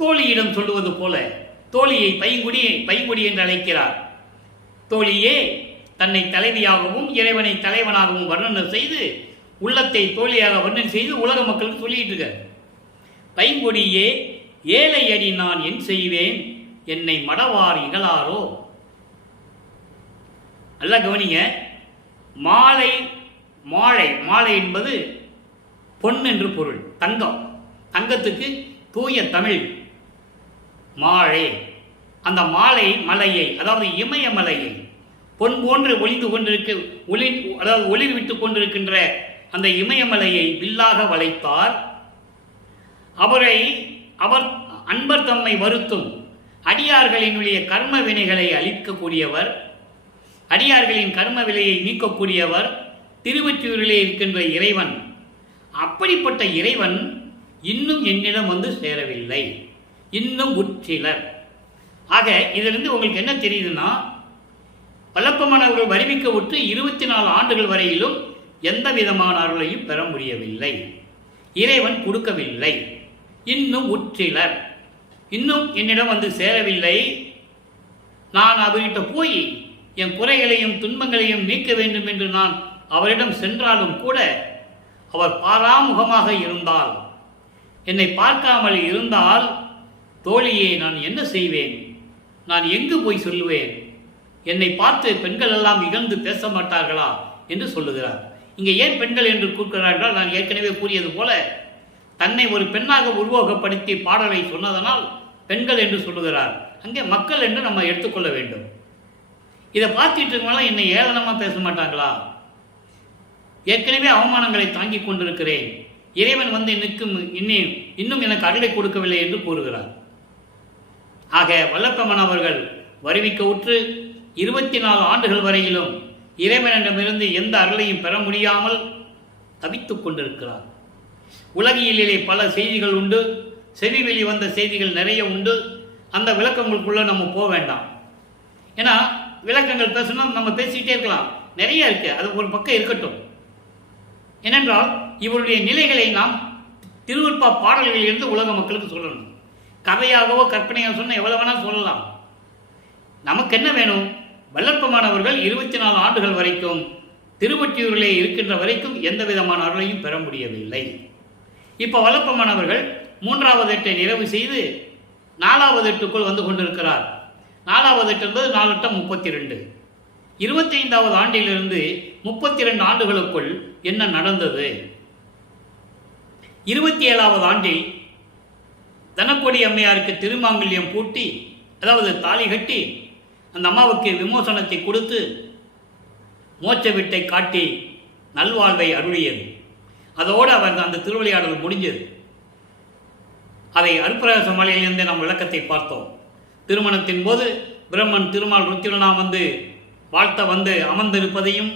தோழியிடம் சொல்லுவது போல தோழியை பைங்குடி என்று அழைக்கிறார். தோழியே தன்னை தலைவியாகவும் இறைவனை தலைவனாகவும் வர்ணனை செய்து உள்ளத்தை தோழியாக வர்ணனை செய்து உலக மக்களுக்கு சொல்லிட்டு இருக்க. பைங்கொடியே ஏழை அடி நான் என் செய்வேன், என்னை மடவார் இகழாரோ. நல்லா கவனிங்க. மாலை என்பது பொன் என்று பொருள், தங்கம். தங்கத்துக்கு தூய தமிழ் மாலை. அந்த மலையை அதாவது இமயமலையை பொன் போன்று ஒளி விட்டு கொண்டிருக்கின்ற அந்த இமயமலையை வில்லாக வளைத்தார். அவர் அன்பர் தம்மை வருத்தும் அடியார்களினுடைய கர்ம வினைகளை அழிக்கக்கூடியவர், அடியார்களின் கர்ம விலையை நீக்கக்கூடியவர் திருவொற்றியூரிலே இருக்கின்ற இறைவன். அப்படிப்பட்ட இறைவன் இன்னும் என்னிடம் வந்து சேரவில்லை, இன்னும் உற்றிலர். ஆக இதிலிருந்து உங்களுக்கு என்ன தெரியுதுன்னா, பல்லப்பமானவர்கள் வரிமிக்க விட்டு 24 ஆண்டுகள் வரையிலும் எந்த விதமான அருளையும் பெற முடியவில்லை, இறைவன் கொடுக்கவில்லை. இன்னும் உற்றிலர், இன்னும் என்னிடம் வந்து சேரவில்லை. நான் அவர்கிட்ட போய் என் குறைகளையும் துன்பங்களையும் நீக்க வேண்டும் என்று நான் அவரிடம் சென்றாலும் கூட அவர் பாராமுகமாக இருந்தால் என்னை பார்க்காமல் இருந்தால் தோழியே நான் என்ன செய்வேன்? நான் எங்கு போய் சொல்லுவேன்? என்னை பார்த்து பெண்கள் எல்லாம் இகழ்ந்து பேச மாட்டார்களா என்று சொல்லுகிறார். இங்கே ஏன் பெண்கள் என்று கூறுகிறார் என்றால், நான் ஏற்கனவே கூறியது போல தன்னை ஒரு பெண்ணாக உருவகப்படுத்தி பாடலை சொன்னதனால் பெண்கள் என்று சொல்லுகிறார். அங்கே மக்கள் என்று நம்ம எடுத்துக்கொள்ள வேண்டும். இதை பார்த்துட்டு இருக்கவங்களாம் என்னை ஏளனமாக பேச மாட்டாங்களா? ஏற்கனவே அவமானங்களை தாங்கிக் கொண்டிருக்கிறேன், இறைவன் வந்து இன்னும் எனக்கு அருளை கொடுக்கவில்லை என்று கூறுகிறார். ஆக வல்லப்பெருமான் அவர்கள் வருவிக்க உற்று 24 ஆண்டுகள் வரையிலும் இறைவனிடமிருந்து எந்த அருளையும் பெற முடியாமல் தவித்துக் கொண்டிருக்கிறார். உலகியலிலே பல செய்திகள் உண்டு, செவி வெளி வந்த செய்திகள் நிறைய உண்டு. அந்த விளக்கங்களுக்குள்ள நம்ம போக வேண்டாம். ஏன்னா விளக்கங்கள் பேசணும், நம்ம பேசிக்கிட்டே இருக்கலாம், நிறைய இருக்கு, அது ஒரு பக்கம் இருக்கட்டும். ஏனென்றால் இவருடைய நிலைகளை நாம் திருவருட்பா பாடல்களில் இருந்து உலக மக்களுக்கு சொல்லணும். கதையாகவோ கற்பனையாக சொன்ன எவ்வளவு வேணால் சொல்லலாம். நமக்கு என்ன வேணும்? வல்லப்பெருமான் அவர்கள் 24 ஆண்டுகள் வரைக்கும் திருவொற்றியூரிலே இருக்கின்ற வரைக்கும் எந்த விதமான அருளையும் பெற முடியவில்லை. இப்போ வல்லப்பெருமான் அவர்கள் 3வது எட்டை நிறைவு செய்து 4வது எட்டுக்குள் வந்து கொண்டிருக்கிறார். 4வது எட்டு என்பது 4 எட்டு 32. 25வது ஆண்டிலிருந்து 32 ஆண்டுகளுக்குள் என்ன நடந்தது? 27வது ஆண்டில் தனக்கொடி அம்மையாருக்கு திருமாங்கல்யம் பூட்டி, அதாவது தாலி கட்டி அந்த அம்மாவுக்கு விமோசனத்தை கொடுத்து மோட்ச வீட்டை காட்டி நல்வாழ்வை அருளியது. அதோடு அவர் அந்த திருவிளையாடல் முடிஞ்சது. அதை அருட்பிரகாச மாலையிலிருந்து நாம் விளக்கத்தை பார்த்தோம். திருமணத்தின் போது பிரம்மன் திருமால் ருத்திரனா வந்து வாழ்த்த வந்து அமர்ந்திருப்பதையும்,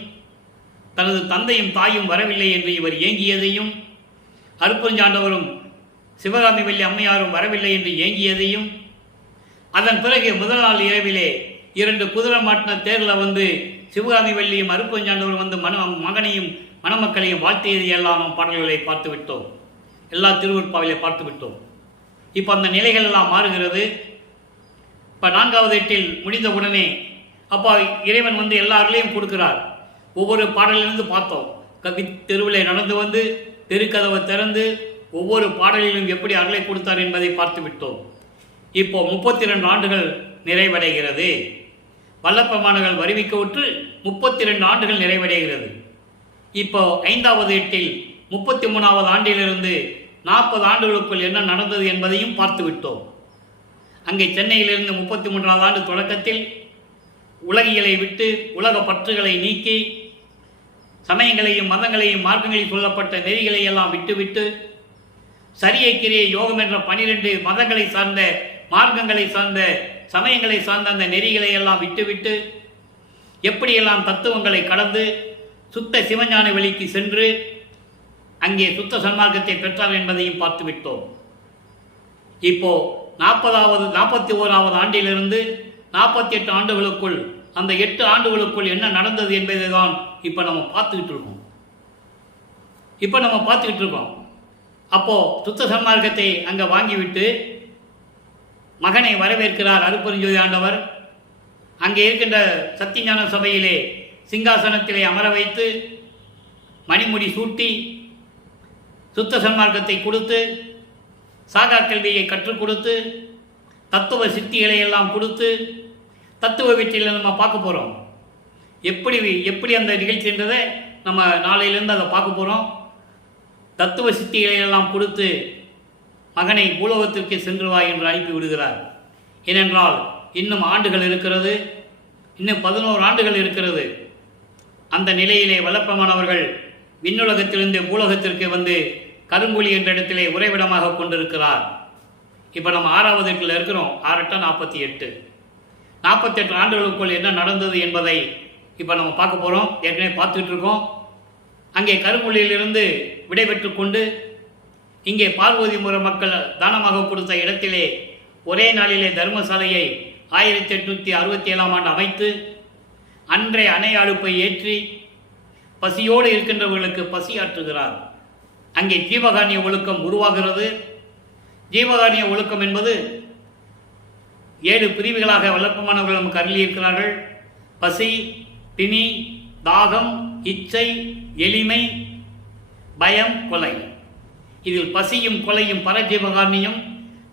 தனது தந்தையும் தாயும் வரவில்லை என்று இவர் ஏங்கியதையும், அருட்பெருஞ்சாண்டவரும் சிவகாமி வள்ளி அம்மையாரும் வரவில்லை என்று ஏங்கியதையும், அதன் பிறகு முதல் நாள் இரவிலே 2 குதிரை மாட்டின தேரில் வந்து சிவகாமி வள்ளியும் அருட்பெருஞ்சாண்டவரும் வந்து மகனையும் மணமக்களையும் வாழ்த்தியது எல்லாம் பாடல்களை பார்த்து விட்டோம். எல்லா திருவருட்பாவிலே பார்த்து விட்டோம். இப்போ அந்த நிலைகள் எல்லாம் மாறுகிறது. இப்போ 4வது எட்டில் முடிந்த உடனே அப்போ இறைவன் வந்து எல்லா அருளையும் கொடுக்கிறார். ஒவ்வொரு பாடலிலிருந்து பார்த்தோம். கவி தெருவிலே நடந்து வந்து தெருக்கதவை திறந்து ஒவ்வொரு பாடலிலும் எப்படி அருளை கொடுத்தார் என்பதை பார்த்து விட்டோம். இப்போ 32 ஆண்டுகள் நிறைவடைகிறது. வல்லப்பெருமான்கள் வருவிக்க உற்று 32 ஆண்டுகள் நிறைவடைகிறது. இப்போ 5வது எட்டில் 33வது ஆண்டிலிருந்து 40 ஆண்டுகளுக்குள் என்ன நடந்தது என்பதையும் பார்த்து விட்டோம். அங்கே சென்னையிலிருந்து 33வது ஆண்டு தொடக்கத்தில் உலகியலை விட்டு உலக பற்றுகளை நீக்கி சமயங்களையும் மதங்களையும் மார்க்கங்களில் சொல்லப்பட்ட நெறிகளை எல்லாம் விட்டுவிட்டு சரியை கிரியை யோகம் என்ற 12 மதங்களை சார்ந்த மார்க்கங்களை சார்ந்த சமயங்களை சார்ந்த அந்த நெறிகளை எல்லாம் விட்டுவிட்டு எப்படியெல்லாம் தத்துவங்களை கடந்து சுத்த சிவஞான வெளிக்கு சென்று அங்கே சுத்த சன்மார்க்கத்தை பெற்றார் என்பதையும் பார்த்து விட்டோம். இப்போ 41வது ஆண்டிலிருந்து 48 ஆண்டுகளுக்குள் அந்த 8 ஆண்டுகளுக்குள் என்ன நடந்தது என்பதை தான் இப்போ நம்ம பார்த்துக்கிட்டு இருக்கோம். அப்போ சுத்த சன்மார்க்கத்தை அங்கே வாங்கிவிட்டு மகனை வரவேற்கிறார் அருட்பெருஞ்சோதி ஆண்டவர். அங்கே இருக்கின்ற சத்தியஞான சபையிலே சிங்காசனத்திலே அமர வைத்து மணிமுடி சூட்டி சுத்த சன்மார்க்கத்தை கொடுத்து சாகா கல்வியை கற்றுக் கொடுத்து தத்துவ சித்திகளை எல்லாம் கொடுத்து தத்துவ வீட்டில் நம்ம பார்க்க போகிறோம். எப்படி அந்த நிகழ்ச்சின்றதை நம்ம நாளையிலேருந்து அதை பார்க்க போகிறோம். தத்துவ சித்திகளை எல்லாம் கொடுத்து மகனை பூலோகத்திற்கு சென்று வா என்று அனுப்பி விடுகிறார். ஏனென்றால் இன்னும் ஆண்டுகள் இருக்கிறது, இன்னும் 11 ஆண்டுகள் இருக்கிறது. அந்த நிலையிலே வல்லப்பெருமான் அவர்கள் விண்ணுலகத்திலிருந்து பூலோகத்திற்கு வந்து கருங்குழி என்ற இடத்திலே உறைவிடமாக கொண்டிருக்கிறார். இப்போ நம்ம 6வது எட்டில் இருக்கிறோம். 6 8 48. 48 ஆண்டுகளுக்குள் என்ன நடந்தது என்பதை இப்போ நம்ம பார்க்க போகிறோம். ஏற்கனவே பார்த்துக்கிட்டு இருக்கோம். அங்கே கருங்குழியிலிருந்து விடைபெற்று கொண்டு இங்கே பார்வதிபுர மக்கள் தானமாக கொடுத்த இடத்திலே ஒரே நாளிலே தர்மசாலையை 1867ஆம் ஆண்டு அமைத்து அன்றைய அணை அடுப்பை ஏற்றி பசியோடு இருக்கின்றவர்களுக்கு பசியாற்றுகிறார். அங்கே ஜீவகாருண்ய ஒழுக்கம் உருவாகிறது. ஜீவகாருண்ய ஒழுக்கம் என்பது 7 பிரிவுகளாக வல்லப்பெருமானவர்கள் நமக்கு அருளியிருக்கிறார்கள். பசி, பிணி, தாகம், இச்சை, எளிமை, பயம், கொலை. இதில் பசியும் கொலையும் பரஜீவகாரணியம்,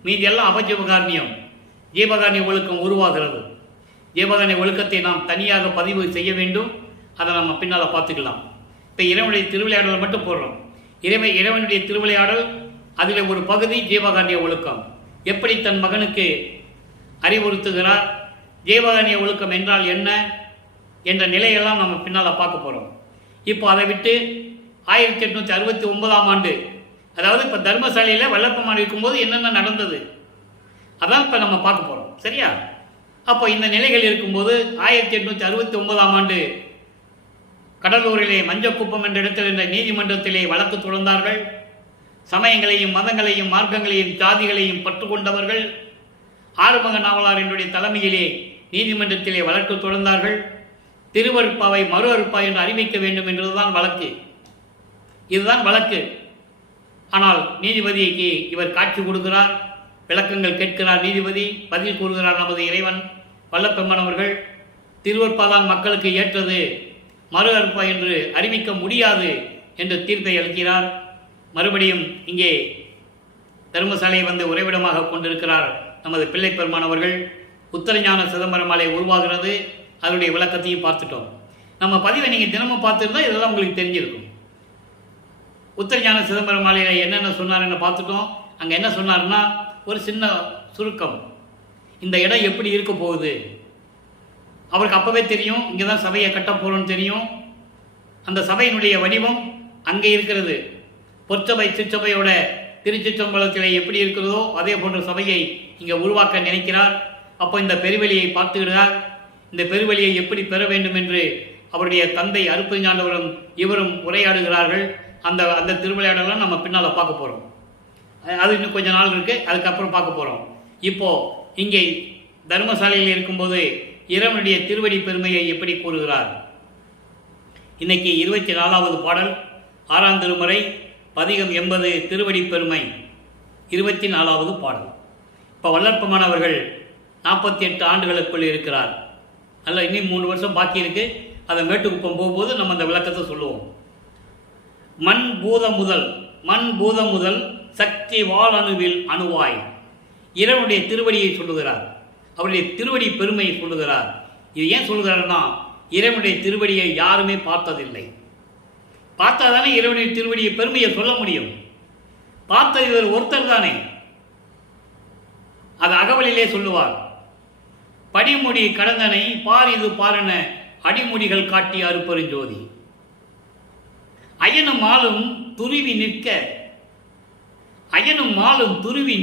மீதி எல்லாம் அபஜீவகாரணியம். ஜீவகாரணிய ஒழுக்கம் உருவாகிறது. ஜீவகாரணிய ஒழுக்கத்தை நாம் தனியாக பதிவு செய்ய வேண்டும். அதை நம்ம பின்னால் பார்த்துக்கலாம். இப்போ இறைவனுடைய திருவிளையாடலை மட்டும் போடுறோம். இறைவனுடைய திருவிளையாடல் அதில் ஒரு பகுதி ஜீவகாரணிய ஒழுக்கம். எப்படி தன் மகனுக்கு அறிவுறுத்துகிறார், ஜீவகாரணிய ஒழுக்கம் என்றால் என்ன என்ற நிலையெல்லாம் நம்ம பின்னால் பார்க்க போகிறோம். இப்போ அதை விட்டு 1869ஆம் ஆண்டு, அதாவது இப்போ தர்மசாலையில் வல்லப்பெருமான் இருக்கும்போது என்னென்ன நடந்தது அதான் இப்போ நம்ம பார்க்க போகிறோம். சரியா? அப்போ இந்த நிலைகள் இருக்கும்போது 1869ஆம் ஆண்டு கடலூரிலே மஞ்சக்குப்பம் என்ற இடத்தில் இருந்த நீதிமன்றத்திலே வழக்கு தொடர்ந்தார்கள். சமயங்களையும் மதங்களையும் மார்க்கங்களையும் ஜாதிகளையும் பற்று கொண்டவர்கள் ஆறுமுக நாவலார் என்னுடைய தலைமையிலே நீதிமன்றத்திலே வழக்கு தொடர்ந்தார்கள். திருவருட்பாவை மறு அருப்பா என்று அறிவிக்க வேண்டும் என்றதுதான் வழக்கு. இதுதான் வழக்கு. ஆனால் நீதிபதிக்கு இவர் காட்சி கொடுக்கிறார், விளக்கங்கள் கேட்கிறார். நீதிபதி பதில் கூறுகிறார். நமது இறைவன் வல்லப்பெருமான் அவர்கள் திருவருட்பாதான் மக்களுக்கு ஏற்றது, மறு அருப்பா என்று அறிவிக்க முடியாது என்று தீர்ப்பை அளிக்கிறார். மறுபடியும் இங்கே தர்மசாலையை வந்து உறைவிடமாக கொண்டிருக்கிறார் நமது பிள்ளை பெருமான் அவர்கள். உத்தரஞான சிதம்பரம் மாலை உருவாகிறது. அதனுடைய விளக்கத்தையும் பார்த்துட்டோம். நம்ம பதிவை நீங்கள் தினமும் பார்த்துருந்தா இதெல்லாம் உங்களுக்கு தெரிஞ்சிருக்கும். உத்தரஞான சிதம்பரம் மாலையில் என்னென்ன சொன்னார்ன்னு பார்த்துட்டோம். அங்கே என்ன சொன்னார்னா, ஒரு சின்ன சுருக்கம். இந்த இடம் எப்படி இருக்க போகுது அவருக்கு அப்போவே தெரியும். இங்கே தான் சபையை கட்ட போகிறோன்னு தெரியும். அந்த சபையினுடைய வடிவம் அங்கே இருக்கிறது. பொற்சபை சிற்சபையோட திருச்சிற்றம்பலத்தில் எப்படி இருக்கிறதோ அதே போன்ற சபையை இங்கே உருவாக்க நினைக்கிறார். அப்போ இந்த பெருவெளியை பார்த்துவிடுகிறார். இந்த பெருவெளியை எப்படி பெற வேண்டும் என்று அவருடைய தந்தை அருப்பஞாண்டவரும் இவரும் உரையாடுகிறார்கள். அந்த திருவிளையாடலாம் நம்ம பின்னால் பார்க்க போகிறோம். அது இன்னும் கொஞ்ச நாள் இருக்குது, அதுக்கப்புறம் பார்க்க போகிறோம். இப்போது இங்கே தர்மசாலையில் இருக்கும்போது இறைவனுடைய திருவடி பெருமையை எப்படி கூறுகிறார். இன்னைக்கு 24வது பாடல், 6ஆம் திருமுறை, பதிகம் 80, திருவடி பெருமை, 24வது பாடல். இப்போ வல்லற்பெருமான் அவர்கள் 48 ஆண்டுகளுக்குள் இருக்கிறார். நல்லா இன்னும் 3 வருஷம் பாக்கி இருக்கு. அதை மேட்டுக்குப்பம் போகும்போது நம்ம அந்த விளக்கத்தை சொல்லுவோம். மண் பூதம் முதல் சக்தி வாழணுவில் அணுவாய் இறைவனுடைய திருவடியை சொல்லுகிறார். அவருடைய திருவடி பெருமையை சொல்லுகிறார். இது ஏன் சொல்லுகிறார்னா, இறைவனுடைய திருவடியை யாருமே பார்த்ததில்லை. பார்த்தாதானே இறைவனுடைய திருவடியை பெருமையை சொல்ல முடியும். பார்த்தது இவர் ஒருத்தர் தானே. அது அகவலிலே சொல்லுவார். படிமுடி கடந்தனை பார் இது பாரென அடிமுடிகள் காட்டி அருப்பெருஞ்சோதி. அயனும் மாலும் துருவி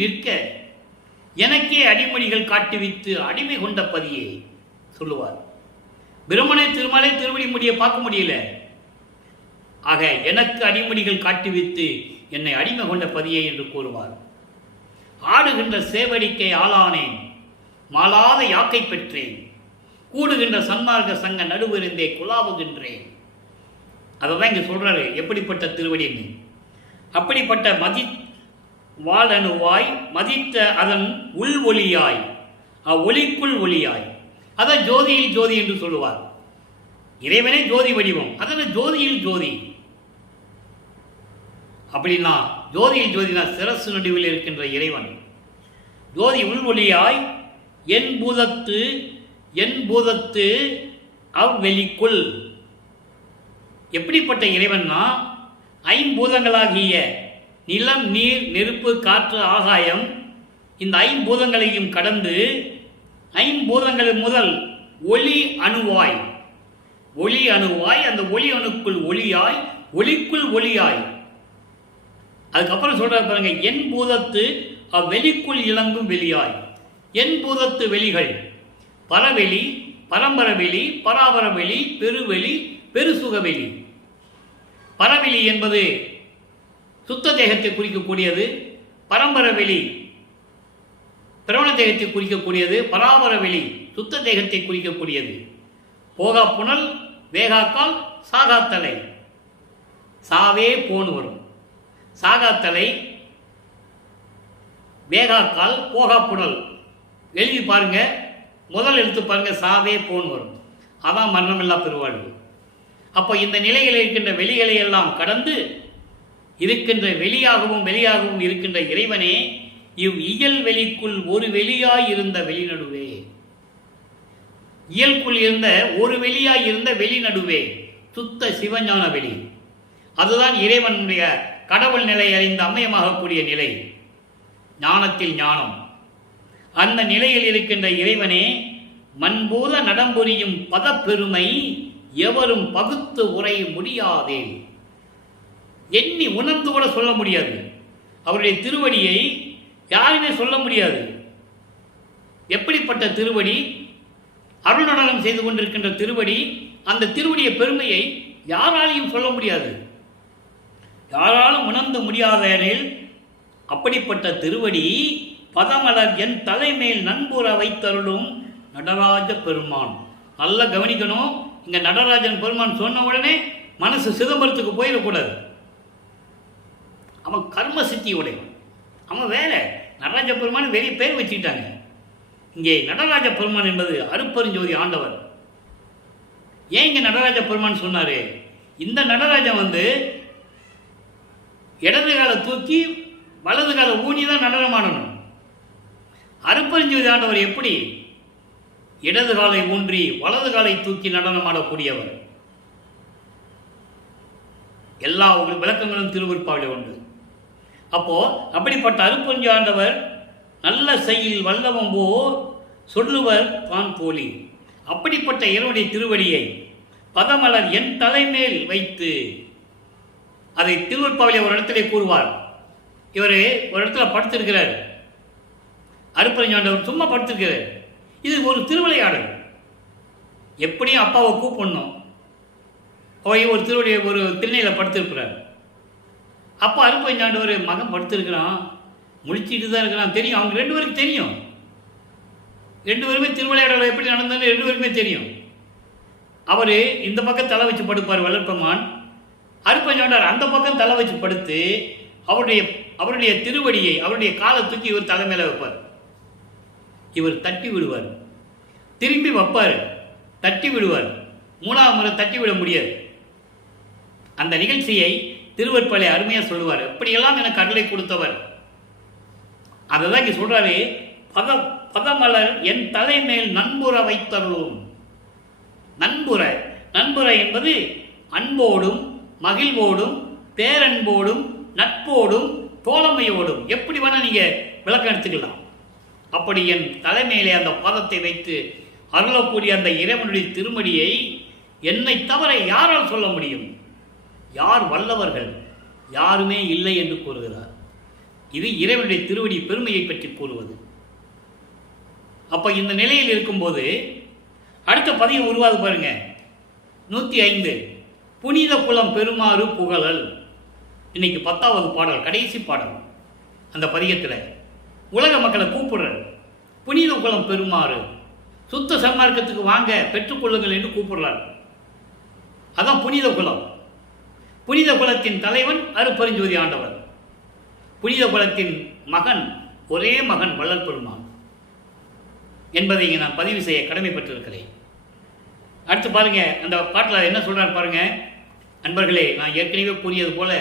நிற்க எனக்கே அடிமொழிகள் காட்டுவித்து அடிமை கொண்ட பதியை சொல்லுவார். பிரம்மனை திருமலை திருவடி முடியை பார்க்க முடியல. ஆக எனக்கு அடிமொழிகள் காட்டுவித்து என்னை அடிமை கொண்ட பதியை என்று கூறுவார். ஆடுகின்ற சேவடிக்கை ஆளானேன், மாளாத யாக்கை பெற்றேன், கூடுகின்ற சன்மார்க்க சங்க நடுவிருந்தே குலாவுகின்றேன். அதை தான் இங்கே சொல்றாரு. எப்படிப்பட்ட திருவடின்னு. அப்படிப்பட்ட வாழணுவாய் மதித்த அதன் உள் ஒளியாய், ஒளிக்குள் ஒளியாய், அதை ஜோதியில் ஜோதி என்று சொல்லுவார். இறைவனே ஜோதி வடிவம், அதனால் ஜோதியில் ஜோதி. அப்படின்னா ஜோதியில் ஜோதினா சிரசு நடுவில் இருக்கின்ற இறைவன். ஜோதி உள் ஒளியாய் என் பூதத்து அவ்வெளிக்குள். எப்படிப்பட்ட இறைவன்னா, ஐம்பூதங்களாகிய நிலம், நீர், நெருப்பு, காற்று, ஆகாயம், இந்த ஐம்பூதங்களையும் கடந்து ஐம்பூதங்கள் முதல் ஒளி அணுவாய், அந்த ஒளி அணுக்குள் ஒளியாய், ஒளிக்குள் ஒளியாய். அதுக்கப்புறம் சொல்ற பாருங்க, என் பூதத்து அவ்வெளிக்குள் இளங்கும் வெளியாய். என் பூதத்து வெளிகள் பரவெளி, பரம்பரவெளி, பராபரவெளி, பெருவெளி, பெருசுகவெளி. பரவெளி என்பது சுத்த தேகத்தை குறிக்கக்கூடியது. பரம்பரவெளி பிரவண தேகத்தை குறிக்கக்கூடியது. பராபரவெளி சுத்த தேகத்தை குறிக்கக்கூடியது. போகா புனல், வேகாக்கால், சாகாத்தலை. சாவே போன் வரும். சாகாத்தலை, வேகாக்கால், போகா புனல். எழுதி பாருங்க, முதல் எழுத்து பாருங்க, சாவே போன் வரும். அதான் மரணமில்லா பெருவாழ்வு. அப்போ இந்த நிலையில் இருக்கின்ற வெளிகளை எல்லாம் கடந்து இருக்கின்ற வெளியாகவும் இருக்கின்ற இறைவனே இவ் இயல் வெளிக்குள் ஒரு வெளியாய் இருந்த வெளிநடுவே, இயல்குள் இருந்த ஒரு வெளியாய் இருந்த வெளிநடுவே சுத்த சிவஞான வெளி. அதுதான் இறைவனுடைய கடவுள் நிலை அறிந்த அம்மையமாகக்கூடிய நிலை, ஞானத்தில் ஞானம். அந்த நிலையில் இருக்கின்ற இறைவனே மண்போல நடம்புரியும் பதப்பெருமை எவரும் பகுத்து உரை முடியாதே. எண்ணி உணர்ந்து கூட சொல்ல முடியாது. அவருடைய திருவடியை யாருமே சொல்ல முடியாது. எப்படிப்பட்ட திருவடி, அருள் நடனம் செய்து கொண்டிருக்கின்ற திருவடி. அந்த திருவடிய பெருமையை யாராலையும் சொல்ல முடியாது, யாராலும் உணர்ந்து முடியாதெனில் அப்படிப்பட்ட திருவடி பதமலர் என் தலைமேல் நண்புற வைத்தருளும் நடராஜ பெருமான். நல்லா கவனிக்கணும். இங்க நடராஜன் பெருமான் சொன்ன உடனே மனசு சிதம்பரத்துக்கு போயிடக்கூடாது. அவன் கர்ம சித்தி உடையவன், அவன் வேற. நடராஜ பெருமான் வெளியே பேர் வச்சுக்கிட்டாங்க. இங்கே நடராஜ பெருமான் என்பது அருப்பெருஞ்சோதி ஆண்டவர். ஏன் இங்க நடராஜ பெருமான் சொன்னாரு? இந்த நடராஜன் இடது காலை தூக்கி வலது காலை ஊனி தான் நடனமாடணும். அருப்பெருஞ்சோதி ஆண்டவர் எப்படி இடது காலை ஊன்றி வலது காலை தூக்கி நடனமாடக்கூடியவர்? எல்லா விளக்கங்களும் திருவிற்பாவிலே உண்டு. அப்போ அப்படிப்பட்ட அருப்பெருஞ்சோதி ஆண்டவர் நல்ல செய்யில் வல்லவம்போ சொல்லுவர் தான் போலி. அப்படிப்பட்ட இறைவனுடைய திருவடியை பதமலர் என் தலைமேல் வைத்து, அதை திருவற்பாவிலே ஒரு இடத்திலே கூறுவார். இவர் ஒரு இடத்துல படுத்திருக்கிறார், அருப்பெருஞ்சாண்டவர் சும்மா படுத்திருக்கிறார். இது ஒரு திருவிளையாடல். எப்படியும் அப்பாவை கூப்பிடணும். அவை ஒரு திருவடியை ஒரு திருநையில் படுத்திருக்கிறார். அப்போ அருப்பெருஞ்சாண்டவர் மகன் படுத்திருக்கிறான், முழிச்சிட்டு தான் இருக்கிறான். தெரியும், அவங்க ரெண்டு பேருக்கு தெரியும். ரெண்டு பேருமே திருவிளையாடல் எப்படி நடந்ததுன்னு ரெண்டு பேருமே தெரியும். அவர் இந்த பக்கம் தலை வச்சு படுப்பார் வளர்ப்பமான், அருப்பெருஞ்சாண்டவர் அந்த பக்கம் தலை வச்சு படுத்து அவருடைய திருவடியை, அவருடைய காலை தூக்கி இவர் தலை மேலே வைப்பார். இவர் தட்டி விடுவார், திரும்பி வைப்பார், தட்டி விடுவார். மூணாவது முறை தட்டி விட முடியாது. அந்த நிகழ்ச்சியை திருவற்பாலை அருமையாக சொல்லுவார். எப்படியெல்லாம் எனக்கு அருளை கொடுத்தவர். அதை தான் இங்கே சொல்றாரு. பதமலர் என் தலைமேல் நண்புற வைத்தருளும். நண்புற என்பது அன்போடும் மகிழ்வோடும் பேரன்போடும் நட்போடும் தோழமையோடும் எப்படி வேணா நீங்க விளக்கம் எடுத்துக்கலாம். அப்படி என் தலைமையிலே அந்த பாதத்தை வைத்து அருளக்கூடிய அந்த இறைவனுடைய திருமடியை என்னை தவிர யாரால் சொல்ல முடியும்? யார் வல்லவர்கள்? யாருமே இல்லை என்று கூறுகிறார். இது இறைவனுடைய திருவடி பெருமையை பற்றி கூறுவது. அப்ப இந்த நிலையில் இருக்கும்போது அடுத்த பதியம் உருவாது பாருங்க. 105 புனித குலம் பெருமாறு புகழல். இன்னைக்கு 10வது பாடல், கடைசி பாடல். அந்த பதியத்தில் உலக மக்களை கூப்பிடுறார். புனித குலம் பெருமாறு, சுத்த சன்மார்க்கத்துக்கு வாங்க பெற்றுக்கொள்ளுங்கள் என்று கூப்பிடுறார். அதான் புனித குலம். புனித குலத்தின் தலைவன் அருப்பெருஞ்சோதி ஆண்டவர். புனித குலத்தின் மகன், ஒரே மகன் வள்ளல் பெருமான் என்பதை இங்கே நான் பதிவு செய்ய கடமைப்பட்டிருக்கிறேன். அடுத்து பாருங்க, அந்த பாட்டில் என்ன சொல்றார் பாருங்க. அன்பர்களே, நான் ஏற்கனவே கூறியது போல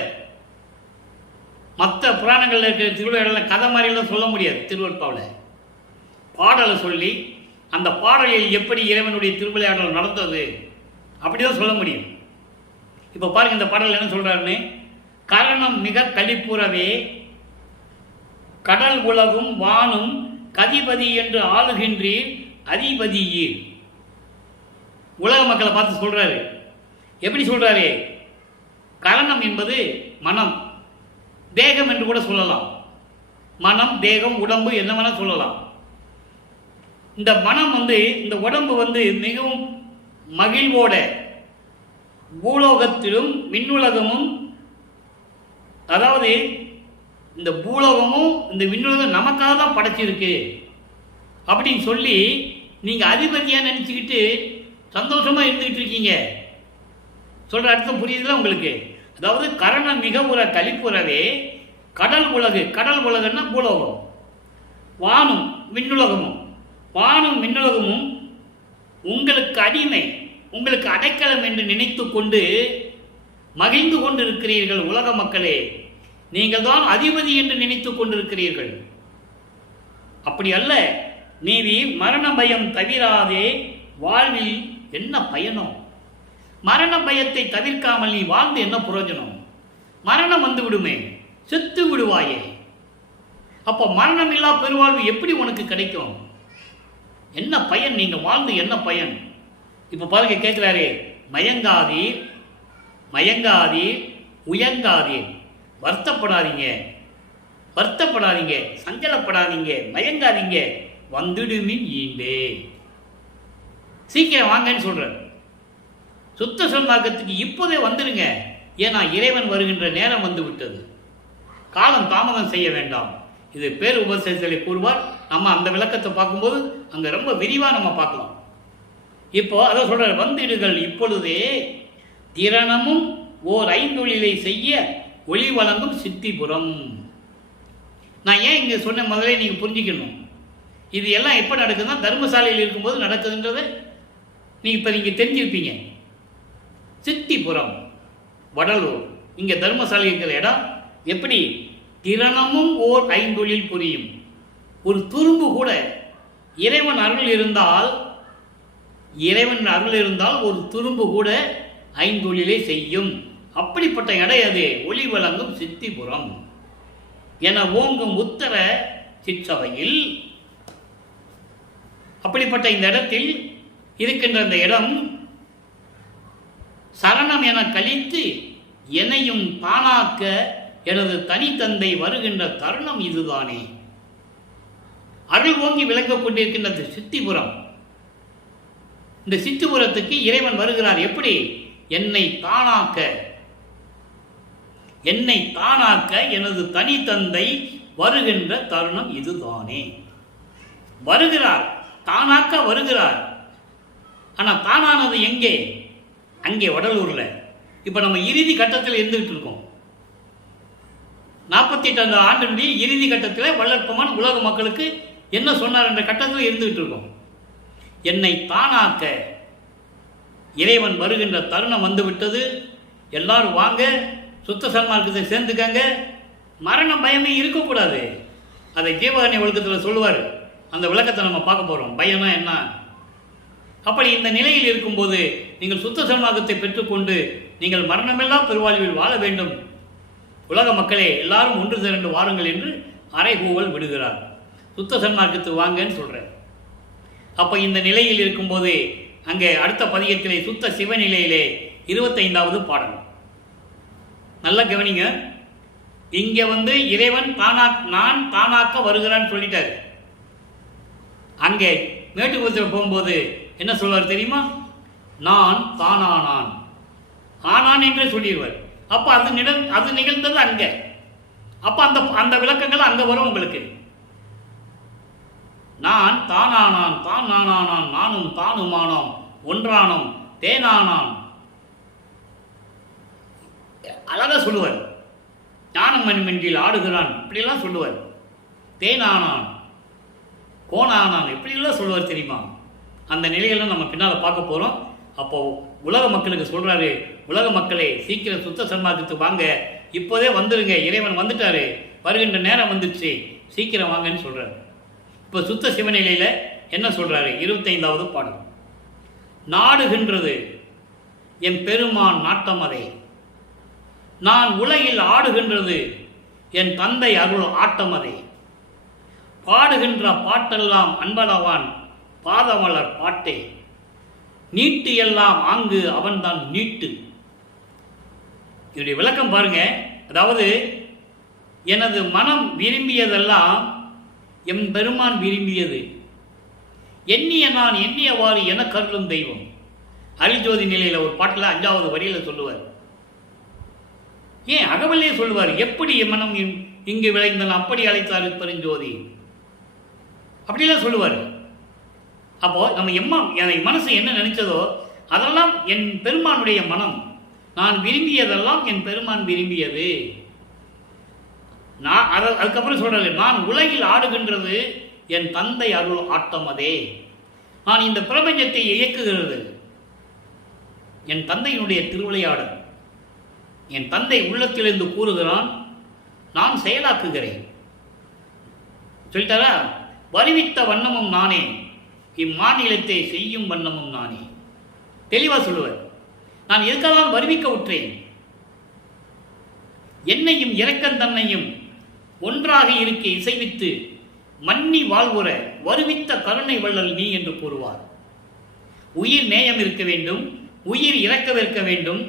மற்ற புராணங்களில் இருக்கிற திருவிளையாடல கதை மாதிரிலாம் சொல்ல முடியாது. திருவற்பாவில் பாடலை சொல்லி அந்த பாடலில் எப்படி இறைவனுடைய திருவிளையாடல் நடந்தது அப்படிதான் சொல்ல முடியும். இப்போ பாருங்க, இந்த பாடல் என்ன சொல்றாருன்னு. கரணம் மிக கலிப்புறவே கடல் உலகும் வானும் கதிபதி என்று ஆளுகின்றீர் அதிபதியீர். உலக மக்களை பார்த்து சொல்றாரு. எப்படி சொல்றாரு? கரணம் என்பது மனம், தேகம் என்று கூட சொல்லலாம். மனம், தேகம், உடம்பு என்ன வேணா சொல்லலாம். இந்த மனம் இந்த உடம்பு மிகவும் மகிழ்வோட பூலோகத்திலும் விண்ணுலகமும், அதாவது இந்த பூலோகமும் இந்த விண்ணுலகம் நமக்காக தான் படைச்சிருக்கு அப்படின்னு சொல்லி நீங்க அதிபதியா நினைச்சுக்கிட்டு சந்தோஷமா இருந்துகிட்டு இருக்கீங்க. சொல்ற அர்த்தம் புரியுதுல உங்களுக்கு? அதாவது கரணம் மிக ஒரு கலிப்புறவே கடல் உலகு, கடல் உலகன்னா பூலோகம், வானும் விண்ணுலகமும், வானும் விண்ணுலகமும் உங்களுக்கு அடிமை, உங்களுக்கு அடைக்கலம் என்று நினைத்து கொண்டு மகிழ்ந்து கொண்டு இருக்கிறீர்கள் உலக மக்களே நீங்கள் தான் அதிபதி என்று நினைத்துக் கொண்டிருக்கிறீர்கள். அப்படி அல்ல. நீதி மரண பயம் தவிராதே வாழ்வில் என்ன பயனோ? மரண பயத்தை தவிர்க்காமல் நீ வாழ்ந்து என்ன பிரயோஜனம்? மரணம் வந்து விடுமே, செத்து விடுவாயே. அப்போ மரணம் இல்லா பெருவாழ்வு எப்படி உனக்கு கிடைக்கும்? என்ன பயன்? நீங்க வாழ்ந்து என்ன பயன்? இப்ப பாருங்க, கேட்கிறாரு, மயங்காதீர் மயங்காதீர் உயங்காதீர். வருத்தப்படாதீங்க, வருத்தப்படாதீங்க, சஞ்சலப்படாதீங்க, மயங்காதீங்க, வந்துடுமின் ஈண்டே. சீக்கிரம் வாங்கன்னு சொல்றார். சுத்த சன்மார்க்கத்துக்கு இப்போதே வந்துடுங்க. ஏன்னா இறைவன் வருகின்ற நேரம் வந்து விட்டது. காலம் தாமதம் செய்ய வேண்டாம். இது பேர் உபதேசத்தை கூறுவார். நம்ம அந்த விளக்கத்தை பார்க்கும்போது அங்க ரொம்ப விரிவா நம்ம பார்க்கலாம். இப்போ அதை சொல்ற, வந்திடுகள் இப்பொழுதே திறனமும் ஓர் ஐந்தொழிலை செய்ய ஒளி வழங்கும் சித்திபுரம். நான் ஏன் இங்க சொன்ன முதலே நீங்க புரிஞ்சுக்கணும். இது எல்லாம் எப்ப நடக்குதுன்னா தர்மசாலையில் இருக்கும்போது நடக்குதுன்றதை நீங்க தெரிஞ்சிருப்பீங்க. சித்திபுரம், வடலூர், இங்க தர்மசாலை இருக்கிற இடம். எப்படி? திறனமும் ஓர் ஐந்தொழில் புரியும். ஒரு துரும்பு கூட இறைவன் அருள் இருந்தால் ஒரு துரும்பு கூட ஐந்தொழிலை செய்யும். அப்படிப்பட்ட இடம் அது. ஒளி வழங்கும் சித்திபுரம் என ஓங்கும் உத்தர சிற்றவையில். அப்படிப்பட்ட இந்த இடத்தில் இருக்கின்ற இந்த இடம் சரணம் என கழித்து என்னையும் தானாக்க எனது தனித்தந்தை வருகின்ற தருணம் இதுதானே. அருள் ஓங்கி விளங்கக் கொண்டிருக்கின்றது சித்திபுரம். இந்த சித்திபுரத்துக்கு இறைவன் வருகிறார். எப்படி? என்னை தானாக்க எனது தனித்தந்தை வருகின்ற தருணம் இதுதானே. வருகிறார், தானாக்க வருகிறார். ஆனா தானானது எங்கே? அங்கே வடலூர்ல. இப்ப நம்ம இறுதி கட்டத்தில் இருந்துகிட்டு இருக்கோம். 48 ஆண்டினுடைய இறுதி கட்டத்தில் வல்லற்பமான உலக மக்களுக்கு என்ன சொன்னார் என்ற கட்டத்தில் இருந்துகிட்டு இருக்கோம். என்னை தானாக்க இறைவன் வருகின்ற தருணம் வந்துவிட்டது. எல்லாரும் வாங்க, சுத்த சன்மார்க்கத்தை சேர்ந்துக்கங்க. மரண பயமே இருக்கக்கூடாது. அதை ஜீவகாருண்ய ஒழுக்கத்தில் சொல்லுவார். அந்த விளக்கத்தை நம்ம பார்க்க போறோம். பயம்னா என்ன? அப்படி இந்த நிலையில் இருக்கும்போது நீங்கள் சுத்த சன்மார்க்கத்தை பெற்றுக்கொண்டு நீங்கள் மரணமில்லா பெருவாழ்வில் வாழ வேண்டும். உலக மக்களே எல்லாரும் ஒன்று திரண்டு வாருங்கள் என்று அறைகூவல் விடுகிறார். சுத்த சன்மார்க்கத்துக்கு வாங்கன்னு சொல்றார். அப்ப இந்த நிலையில் இருக்கும்போது அங்கே அடுத்த பதிகத்திலே சுத்த சிவநிலையிலே 25வது பாடல். நல்ல கவனிங்க. இங்க இறைவன் நான் தானாக்க வருகிறான்னு சொல்லிட்டாரு. அங்கே மேட்டுக்குளத்தில் போகும்போது என்ன சொல்வார் தெரியுமா? நான் தானானான், ஆனான் என்று சொல்லிடுவார். அப்ப அது நிகழ்ந்தது அங்க. அப்ப அந்த விளக்கங்கள் அங்க வரும் உங்களுக்கு. நான் தானானான், தான் நானானான், நானும் தானுமானோம், ஒன்றானோம், தேனானான். அழகா சொல்லுவார். ஞானம் மணிமண்டில் ஆடுகிறான், இப்படியெல்லாம் சொல்லுவார். தேனானான், கோணானான், இப்படியெல்லாம் சொல்லுவார் தெரியுமா? அந்த நிலையெல்லாம் நம்ம பின்னால் பார்க்க போகிறோம். அப்போ உலக மக்களுக்கு சொல்கிறாரு, உலக மக்களே சீக்கிரம் சுத்த சன்மார்க்கத்துக்கு வாங்க, இப்போதே வந்துடுங்க, இறைவன் வந்துட்டாரு, வருகின்ற நேரம் வந்துடுச்சு, சீக்கிரம் வாங்கன்னு சொல்கிறார். இப்போ சுத்த சிவநிலையில் என்ன சொல்கிறாரு? 25வது பாடல். நாடுகின்றது என் பெருமான் நாட்டமதே, நான் உலகில் ஆடுகின்றது என் தந்தை அருள் ஆட்டமதே, பாடுகின்ற பாட்டெல்லாம் அன்பளவான் பாதமலர் பாட்டே, நீட்டு எல்லாம் ஆங்கு அவன்தான் நீட்டு. இதனுடைய விளக்கம் பாருங்க. அதாவது எனது மனம் விரும்பியதெல்லாம் என் பெருமான் விரும்பியது, எண்ணிய நான் எண்ணியவாறு என கருளும் தெய்வம். அரிஜோதி நிலையில் ஒரு பாட்டில் 5வது வரியில் சொல்லுவார். ஏன் அகவலே சொல்லுவார், எப்படி என் மனம் இங்கு விளைந்தான் அப்படி அழைத்தாரு பெருஞ்சோதி, அப்படிலாம் சொல்லுவார். அப்போ நம்ம என் மனசு என்ன நினைச்சதோ அதெல்லாம் என் பெருமானுடைய மனம், நான் விரும்பியதெல்லாம் என் பெருமான் விரும்பியது. நான் அதுக்கப்புறம் சொல்றது, நான் உலகில் ஆடுகின்றது என் தந்தை அருள் ஆட்டமதே, நான் இந்த பிரபஞ்சத்தை இயக்குகிறது என் தந்தையினுடைய திருவிளையாடல். என் தந்தை உள்ளத்திலிருந்து கூறுகிறான், நான் செயலாக்குகிறேன். சொல்லிட்டாரா? வருவித்த வண்ணமும் நானே, இம்மாநிலத்தை செய்யும் வண்ணமும் நானே. தெளிவா சொல்லுவார். நான் எதுக்காக வருவிக்க உற்றேன்? என்னையும் இரக்கன் தன்னையும் ஒன்றாக இருக்க இசைவித்து மன்னி வாழ்வுற வருவித்த கருணை வள்ளல் நீ என்று கூறுவார். உயிர் நேயம் இருக்க வேண்டும், உயிர் இறக்கவிருக்க வேண்டும்,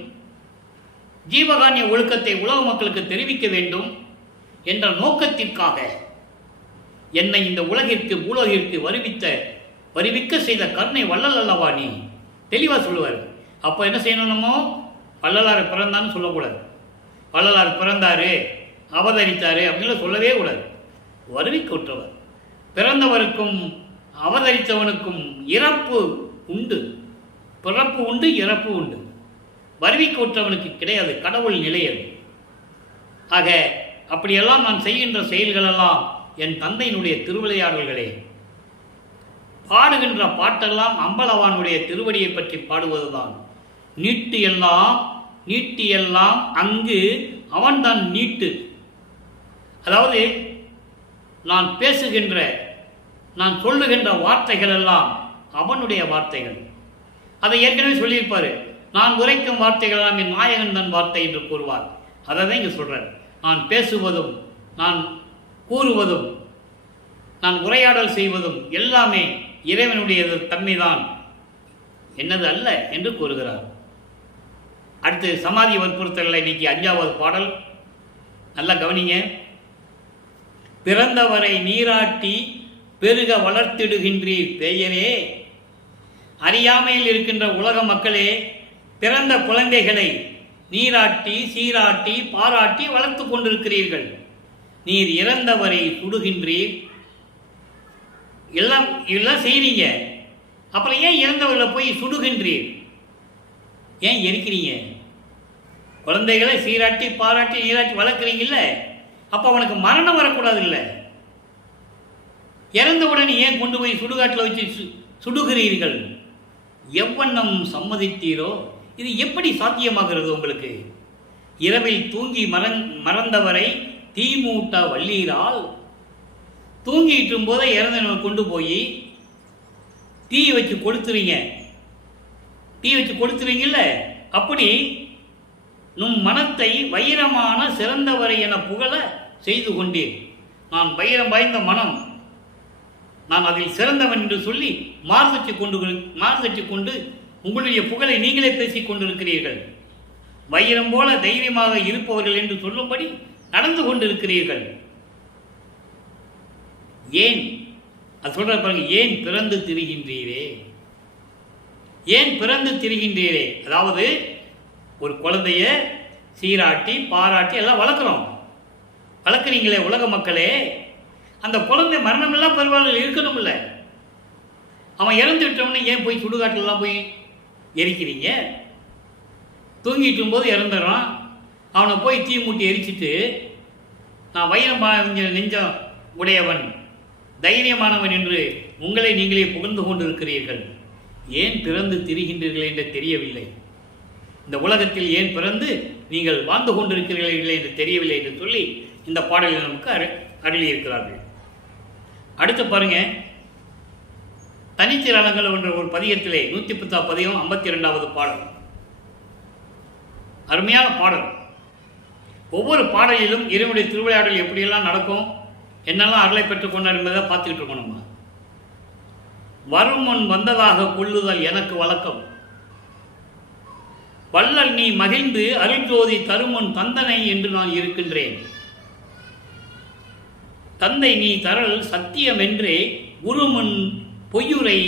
ஜீவகானிய ஒழுக்கத்தை உலக மக்களுக்கு தெரிவிக்க வேண்டும் என்ற நோக்கத்திற்காக என்னை இந்த உலகிற்கு பூலகிற்கு வருவிக்க செய்த கருணை வள்ளல் அல்லவா நீ. தெளிவாக சொல்லுவார். அப்போ என்ன செய்யணுமோ, வள்ளலார் பிறந்தான்னு சொல்லக்கூடாது. வள்ளலார் பிறந்தாரு, அவதரித்தாரு அப்படின்னு சொல்லவே கூடாது. வருவிக்க உற்றவர். பிறந்தவருக்கும் அவதரித்தவனுக்கும் இறப்பு உண்டு, பிறப்பு உண்டு, இறப்பு உண்டு. வருவிக்க உற்றவனுக்கு கிடையாது, கடவுள் நிலையது. ஆக அப்படியெல்லாம் நான் செய்கின்ற செயல்களெல்லாம் என் தந்தையினுடைய திருவிளையாடல்களே. பாடுகின்ற பாட்டெல்லாம் அம்பலவானுடைய திருவடியை பற்றி பாடுவதுதான். நீட்டு எல்லாம் அங்கு அவன்தான் நீட்டு. அதாவது நான் பேசுகின்ற, நான் சொல்லுகின்ற வார்த்தைகள் எல்லாம் அவனுடைய வார்த்தைகள். அதை ஏற்கனவே சொல்லியிருப்பாரு. நான் உரைக்கும் வார்த்தைகள் எல்லாம் என் நாயகன் தன் வார்த்தை என்று கூறுவார். அதை தான் இங்கே சொல்றார். நான் பேசுவதும், நான் கூறுவதும், நான் உரையாடல் செய்வதும் எல்லாமே இறைவனுடைய தன்மைதான், என்னது அல்ல என்று கூறுகிறார். அடுத்து சமாதி வற்புறுத்தலை இன்னைக்கு 5வது பாடல். நல்லா கவனிங்க. பிறந்தவரை நீராட்டி பெருக வளர்த்திடுகின்றீர் பெயரே. அறியாமையில் இருக்கின்ற உலக மக்களே, பிறந்த குழந்தைகளை நீராட்டி சீராட்டி பாராட்டி வளர்த்து கொண்டிருக்கிறீர்கள். நீர் இறந்தவரை சுடுகின்றீர். எல்லாம் செய்றீங்க. அப்புறம் ஏன் இறந்தவர்களை போய் சுடுகின்றீர்? ஏன் எரிக்கிறீங்க? குழந்தைகளை சீராட்டி பாராட்டி நீராட்டி வளர்க்குறீங்கல்ல, அப்போ அவனுக்கு மரணம் வரக்கூடாது இல்லை? இறந்தவுடனே ஏன் கொண்டு போய் சுடுகாட்டில் வச்சு சுடுகிறீர்கள்? எவ்வண்ணம் சம்மதித்தீரோ? இது எப்படி சாத்தியமாகிறது உங்களுக்கு? இரவில் தூங்கி மறந்தவரை தீமூட்ட வள்ளீரால். தூங்கிட்டு போதே இறந்தவனை கொண்டு போய் தீ வச்சு கொடுத்துறீங்கல்ல. அப்படி நும் மனத்தை வைரமான சிறந்தவரை என புகழ செய்து கொண்டீர். நான் வைரம் வாய்ந்த மனம், நான் அதில் சிறந்தவன் என்று சொல்லி மார்தட்டி கொண்டு உங்களுடைய புகழை நீங்களே பேசிக் கொண்டிருக்கிறீர்கள். வைரம் போல தைரியமாக இருப்பவர்கள் என்று சொல்லும்படி நடந்து கொண்டிருக்கிறீர்கள். ஏன் அது சொல்ற பாருங்க. ஏன் பிறந்து திரிகின்றீரே? அதாவது ஒரு குழந்தைய சீராட்டி பாராட்டி எல்லாம் வளர்க்குறீங்களே உலக மக்களே. அந்த குழந்தை மரணமெல்லாம் பரவாயில்ல, இருக்கணும் இல்லை? அவன் இறந்து விட்டவனே ஏன் போய் சுடுகாட்டிலலாம் போய் எரிக்கிறீங்க? தூங்கிட்டும் போது இறந்துடுறான், அவனை போய் தீ மூட்டி எரிச்சிட்டு நான் வைரம் நெஞ்சம் உடையவன், தைரியமானவன் என்று உங்களை நீங்களே புகழ்ந்து கொண்டிருக்கிறீர்கள். ஏன் பிறந்து திரிகின்றீர்கள் என்று தெரியவில்லை. இந்த உலகத்தில் ஏன் பிறந்து நீங்கள் வாழ்ந்து கொண்டிருக்கிறீர்கள் என்று தெரியவில்லை என்று சொல்லி இந்த பாடலில் நமக்கு அருளியிருக்கிறார்கள். அடுத்து பாருங்க. தனிச்சிறலங்கள் என்ற ஒரு பதிகத்திலே 110 பதிகம் 52வது பாடல். அருமையான பாடல். ஒவ்வொரு பாடலிலும் இறைவனுடைய திருவிளையாடல் எப்படியெல்லாம் நடக்கும், என்னெல்லாம் அருளை பெற்றுக் கொண்டார் என்பதை பார்த்துக்கிட்டு இருக்கோம். நம்ம வரும் முன் வந்ததாக கொள்ளுதல் எனக்கு வழக்கம். வள்ளல் நீ மகிழ்ந்து அருள்ஜோதி தருமுன் தந்தனை என்று நான் இருக்கின்றேன். தந்தை நீ தரல் சத்தியம் என்றே குருமுன் பொய்யுரை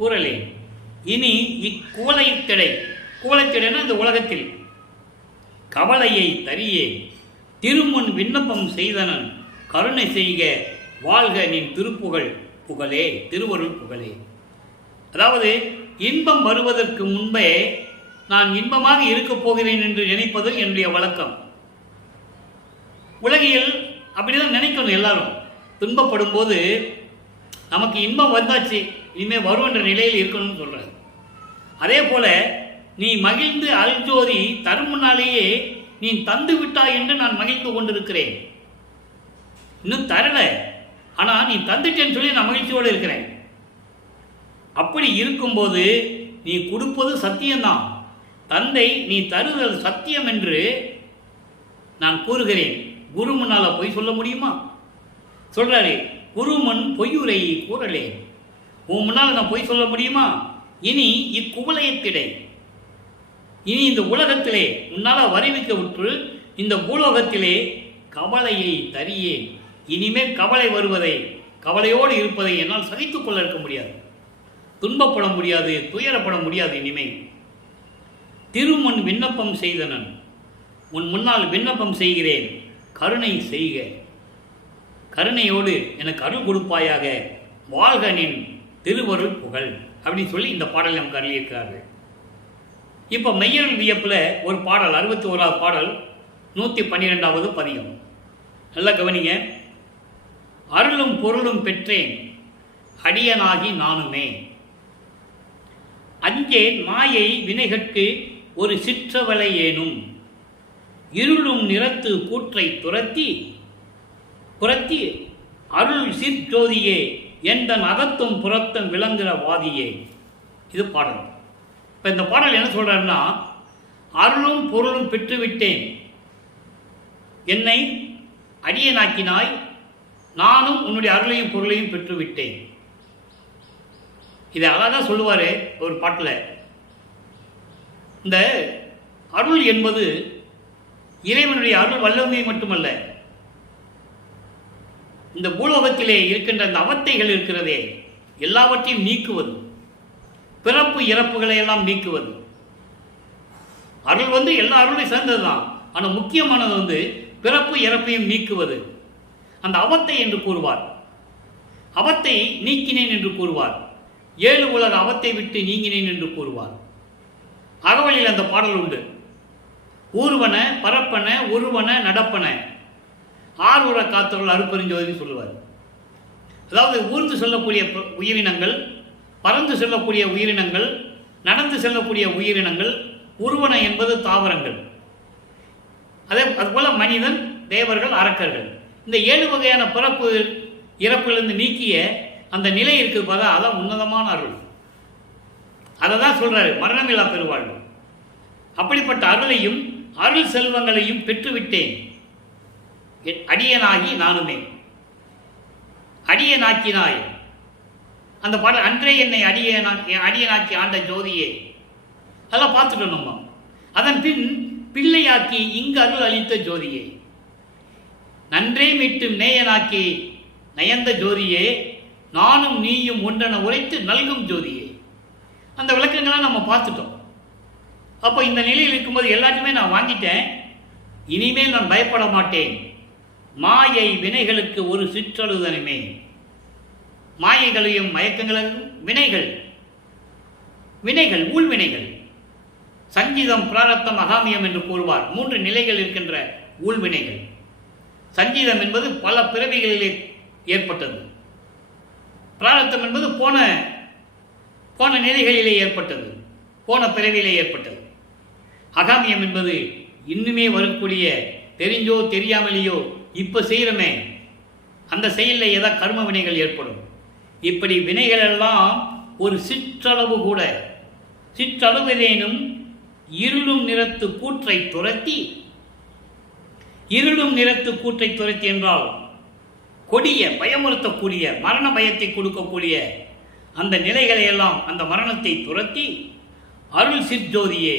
கூறலேன். இனி குவளைத்திடைனா இந்த உலகத்தில் கவலையை தரியே திருமுன் விண்ணப்பம் செய்தனன் கருணை செய்க வாழ்க நின் திருப்புகழ் புகழே, திருவருள் புகழே. அதாவது இன்பம் வருவதற்கு முன்பே நான் இன்பமாக இருக்கப் போகிறேன் என்று நினைப்பது என்னுடைய வழக்கம். உலகில் அப்படிதான் நினைக்கணும். எல்லாரும் துன்பப்படும் போது நமக்கு இன்பம் வந்தாச்சு, இனிமேல் வரும் என்ற நிலையில் இருக்கணும்னு சொல்றாரு. அதே போல நீ மகிழ்ந்து அல்ஜோதி தரும் முன்னாலேயே நீ தந்து விட்டாய் என்று நான் மகிழ்ந்து கொண்டிருக்கிறேன். இன்னும் தரல, ஆனால் நீ தந்துட்டேன்னு சொல்லி நான் மகிழ்ச்சியோடு இருக்கிறேன். அப்படி இருக்கும்போது நீ கொடுப்பது சத்தியம்தான். தந்தை நீ தருதல் சத்தியம் என்று நான் கூறுகிறேன். குரு முன்னால் பொய் சொல்ல முடியுமா? சொல்றாரு, குருமன் பொய்யுரை கூறலே. உன் முன்னால் நான் பொய் சொல்ல முடியுமா? இனி இக்குவலயத்திடை, இனி இந்த உலகத்திலே உன்னால் வருவிக்க விட்டு இந்த பூலோகத்திலே கவலையை தரியேன். இனிமேல் கவலை வருவதை, கவலையோடு இருப்பதை என்னால் சகித்துக் கொள்ள இருக்க முடியாது. துன்பப்பட முடியாது, துயரப்பட முடியாது. இனிமேல் திருமண் விண்ணப்பம் செய்தனன், உன் முன்னால் விண்ணப்பம் செய்கிறேன், கருணை செய்க, கருணையோடு எனக்கு அருள் கொடுப்பாயாக, வாழ்கனின் திருவருள் புகழ் அப்படின்னு சொல்லி இந்த பாடல் நமக்கு அருளியிருக்கிறார்கள். இப்போ மெய்யருள் வியப்பில் ஒரு பாடல், 61வது பாடல், 112வது பதிகம். நல்லா கவனிங்க. அருளும் பொருளும் பெற்றேன் அடியனாகி நானுமே, அஞ்சேன் மாயை வினைகட்கு ஒரு சிற்றவளை ஏனும், இருளும் நிறத்து கூற்றை புரத்தி அருள் சிற்றோதியே எந்தன் அகத்தும் புறத்தும் விளங்குகிற வாதியே. இது பாடல். இப்போ இந்த பாடல் என்ன சொல்றாருன்னா, அருளும் பொருளும் பெற்றுவிட்டேன், என்னை அடியனாக்கினாய், நானும் உன்னுடைய அருளையும் பொருளையும் பெற்றுவிட்டேன். இதை அழகாக சொல்லுவார் ஒரு பாட்டில். இந்த அருள் என்பது இறைவனுடைய அருள் வல்லமை மட்டுமல்ல, இந்த பூலோகத்திலே இருக்கின்ற அந்த அவத்தைகள் இருக்கிறதே எல்லாவற்றையும் நீக்குவது, பிறப்பு இறப்புகளை எல்லாம் நீக்குவது. அருள் எல்லா அருளையும் சேர்ந்தது தான். ஆனால் முக்கியமானது பிறப்பு இறப்பையும் நீக்குவது. அந்த அவத்தை என்று கூறுவார், அவத்தை நீக்கினேன் என்று கூறுவார், 7 உலக அவத்தை விட்டு நீங்கினேன் என்று கூறுவார். அகவலில் அந்த பாடல் உண்டு. ஊர்வன பரப்பன உருவன நடப்பன ஆறுற காத்தவர்கள் அருப்பெருஞ்சோதி சொல்லுவார். அதாவது ஊர்ந்து செல்லக்கூடிய உயிரினங்கள், பறந்து செல்லக்கூடிய உயிரினங்கள், நடந்து செல்லக்கூடிய உயிரினங்கள், உருவன என்பது தாவரங்கள், அதுபோல மனிதன், தேவர்கள், அரக்கர்கள். இந்த 7 வகையான பிறப்பு இறப்பிலிருந்து நீக்கிய அந்த நிலை இருக்குது பார்த்தா, அதான் உன்னதமான அருள். அதை தான் சொல்றாரு, மரணமில்லா பெருவாழ்வு. அப்படிப்பட்ட அருளையும் அருள் செல்வங்களையும் பெற்றுவிட்டேன், அடியனாகி நானுமே. அடியனாக்கினாய், அந்த பாடல். அன்றே என்னை அடியனாக்கி ஆண்ட ஜோதியே, அதெல்லாம் பார்த்துட்டோம் நம்ம. அதன் பின் பிள்ளையாக்கி இங்கு அருள் அளித்த ஜோதியே, நன்றே மீட்டு நேயனாக்கி நயந்த ஜோதியே, நானும் நீயும் ஒன்றென உரைத்து நல்கும் ஜோதியே. அந்த விளக்கங்களை நம்ம பார்த்துட்டோம். அப்போ இந்த நிலையில் இருக்கும்போது எல்லாத்தையுமே நான் வாங்கிட்டேன், இனிமேல் நான் பயப்பட மாட்டேன். மாயை வினைகளுக்கு ஒரு சிற்றழுதனுமே. மாயைகளையும் மயக்கங்களையும் வினைகள் ஊழ்வினைகள், சஞ்சீதம், பிராரத்தம், அகாமியம் என்று கூறுவார். 3 நிலைகள் இருக்கின்ற ஊழ்வினைகள். சஞ்சீதம் என்பது பல பிறவிகளிலே ஏற்பட்டது. பிராரத்தம் என்பது போன நிலைகளிலே ஏற்பட்டது, போன பிறவியிலே ஏற்பட்டது. அகாமியம் என்பது இன்னுமே வரக்கூடிய, தெரிஞ்சோ தெரியாமலேயோ இப்போ செய்கிறோமே அந்த செயலில் ஏதோ கர்ம வினைகள் ஏற்படும். இப்படி வினைகள் எல்லாம் ஒரு சிற்றளவு கூட, சிற்றளவிலேனும் இருளும் நிறத்து கூற்றை துரத்தி, இருளும் நிறத்து கூற்றை துரத்தி என்றால் கொடிய பயமுறுத்தக்கூடிய, மரண பயத்தை கொடுக்கக்கூடிய அந்த நிலைகளை எல்லாம், அந்த மரணத்தை துரத்தி அருள் சிற்ஜோதியே,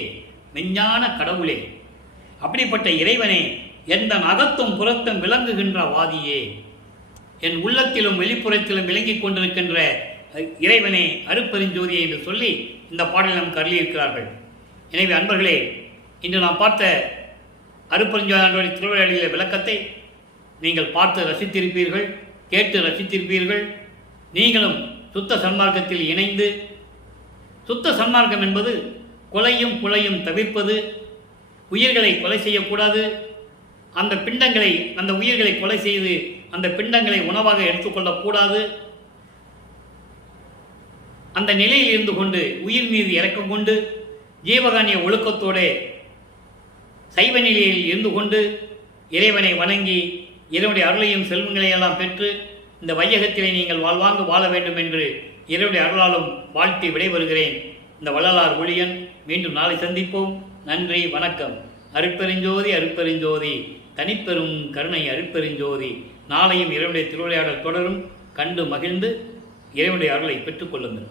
மெஞ்ஞான கடவுளே, அப்படிப்பட்ட இறைவனே, எந்த அகத்தும் புறத்தும் விளங்குகின்ற வாதியே, என் உள்ளத்திலும் வெளிப்புறத்திலும் விளங்கிக் கொண்டிருக்கின்ற இறைவனே, அருப்பெருஞ்சோதியே என்று சொல்லி இந்த பாடலை நமக்கு அருளியிருக்கிறார்கள். எனவே அன்பர்களே, இன்று நாம் பார்த்த அருப்பெருஞ்சோதி திருவிளையாடலிய விளக்கத்தை நீங்கள் பார்த்து ரசித்திருப்பீர்கள், கேட்டு ரசித்திருப்பீர்கள். நீங்களும் சுத்த சன்மார்க்கத்தில் இணைந்து, சுத்த சன்மார்க்கம் என்பது கொலையும் புலையும் தவிர்ப்பது, உயிர்களை கொலை செய்யக்கூடாது, அந்த பிண்டங்களை, அந்த உயிர்களை கொலை செய்து அந்த பிண்டங்களை உணவாக எடுத்துக்கொள்ளக்கூடாது, அந்த நிலையில் இருந்து கொண்டு உயிர் மீது இரக்கம் கொண்டு ஜீவகானிய ஒழுக்கத்தோடு சைவ நிலையில் இருந்து கொண்டு இறைவனை வணங்கி இறைவனுடைய அருளையும் செல்வங்களையெல்லாம் பெற்று இந்த வையகத்திலே நீங்கள் வாழ்வாங்கு வாழ வேண்டும் என்று இறைவனுடைய அருளாலும் வாழ்த்தி விடைபெறுகிறேன். இந்த வள்ளலார் ஒளியன். மீண்டும் நாளை சந்திப்போம். நன்றி, வணக்கம். அருட்பெருஞ்சோதி அருட்பெருஞ்சோதி, தனிப்பெரும் கருணை அருட்பெருஞ்சோதி. நாளையும் இறைவனுடைய திருவிளையாடல் தொடரும். கண்டு மகிழ்ந்து இறைவனுடைய அருளை பெற்றுக்கொள்ளுங்கள்.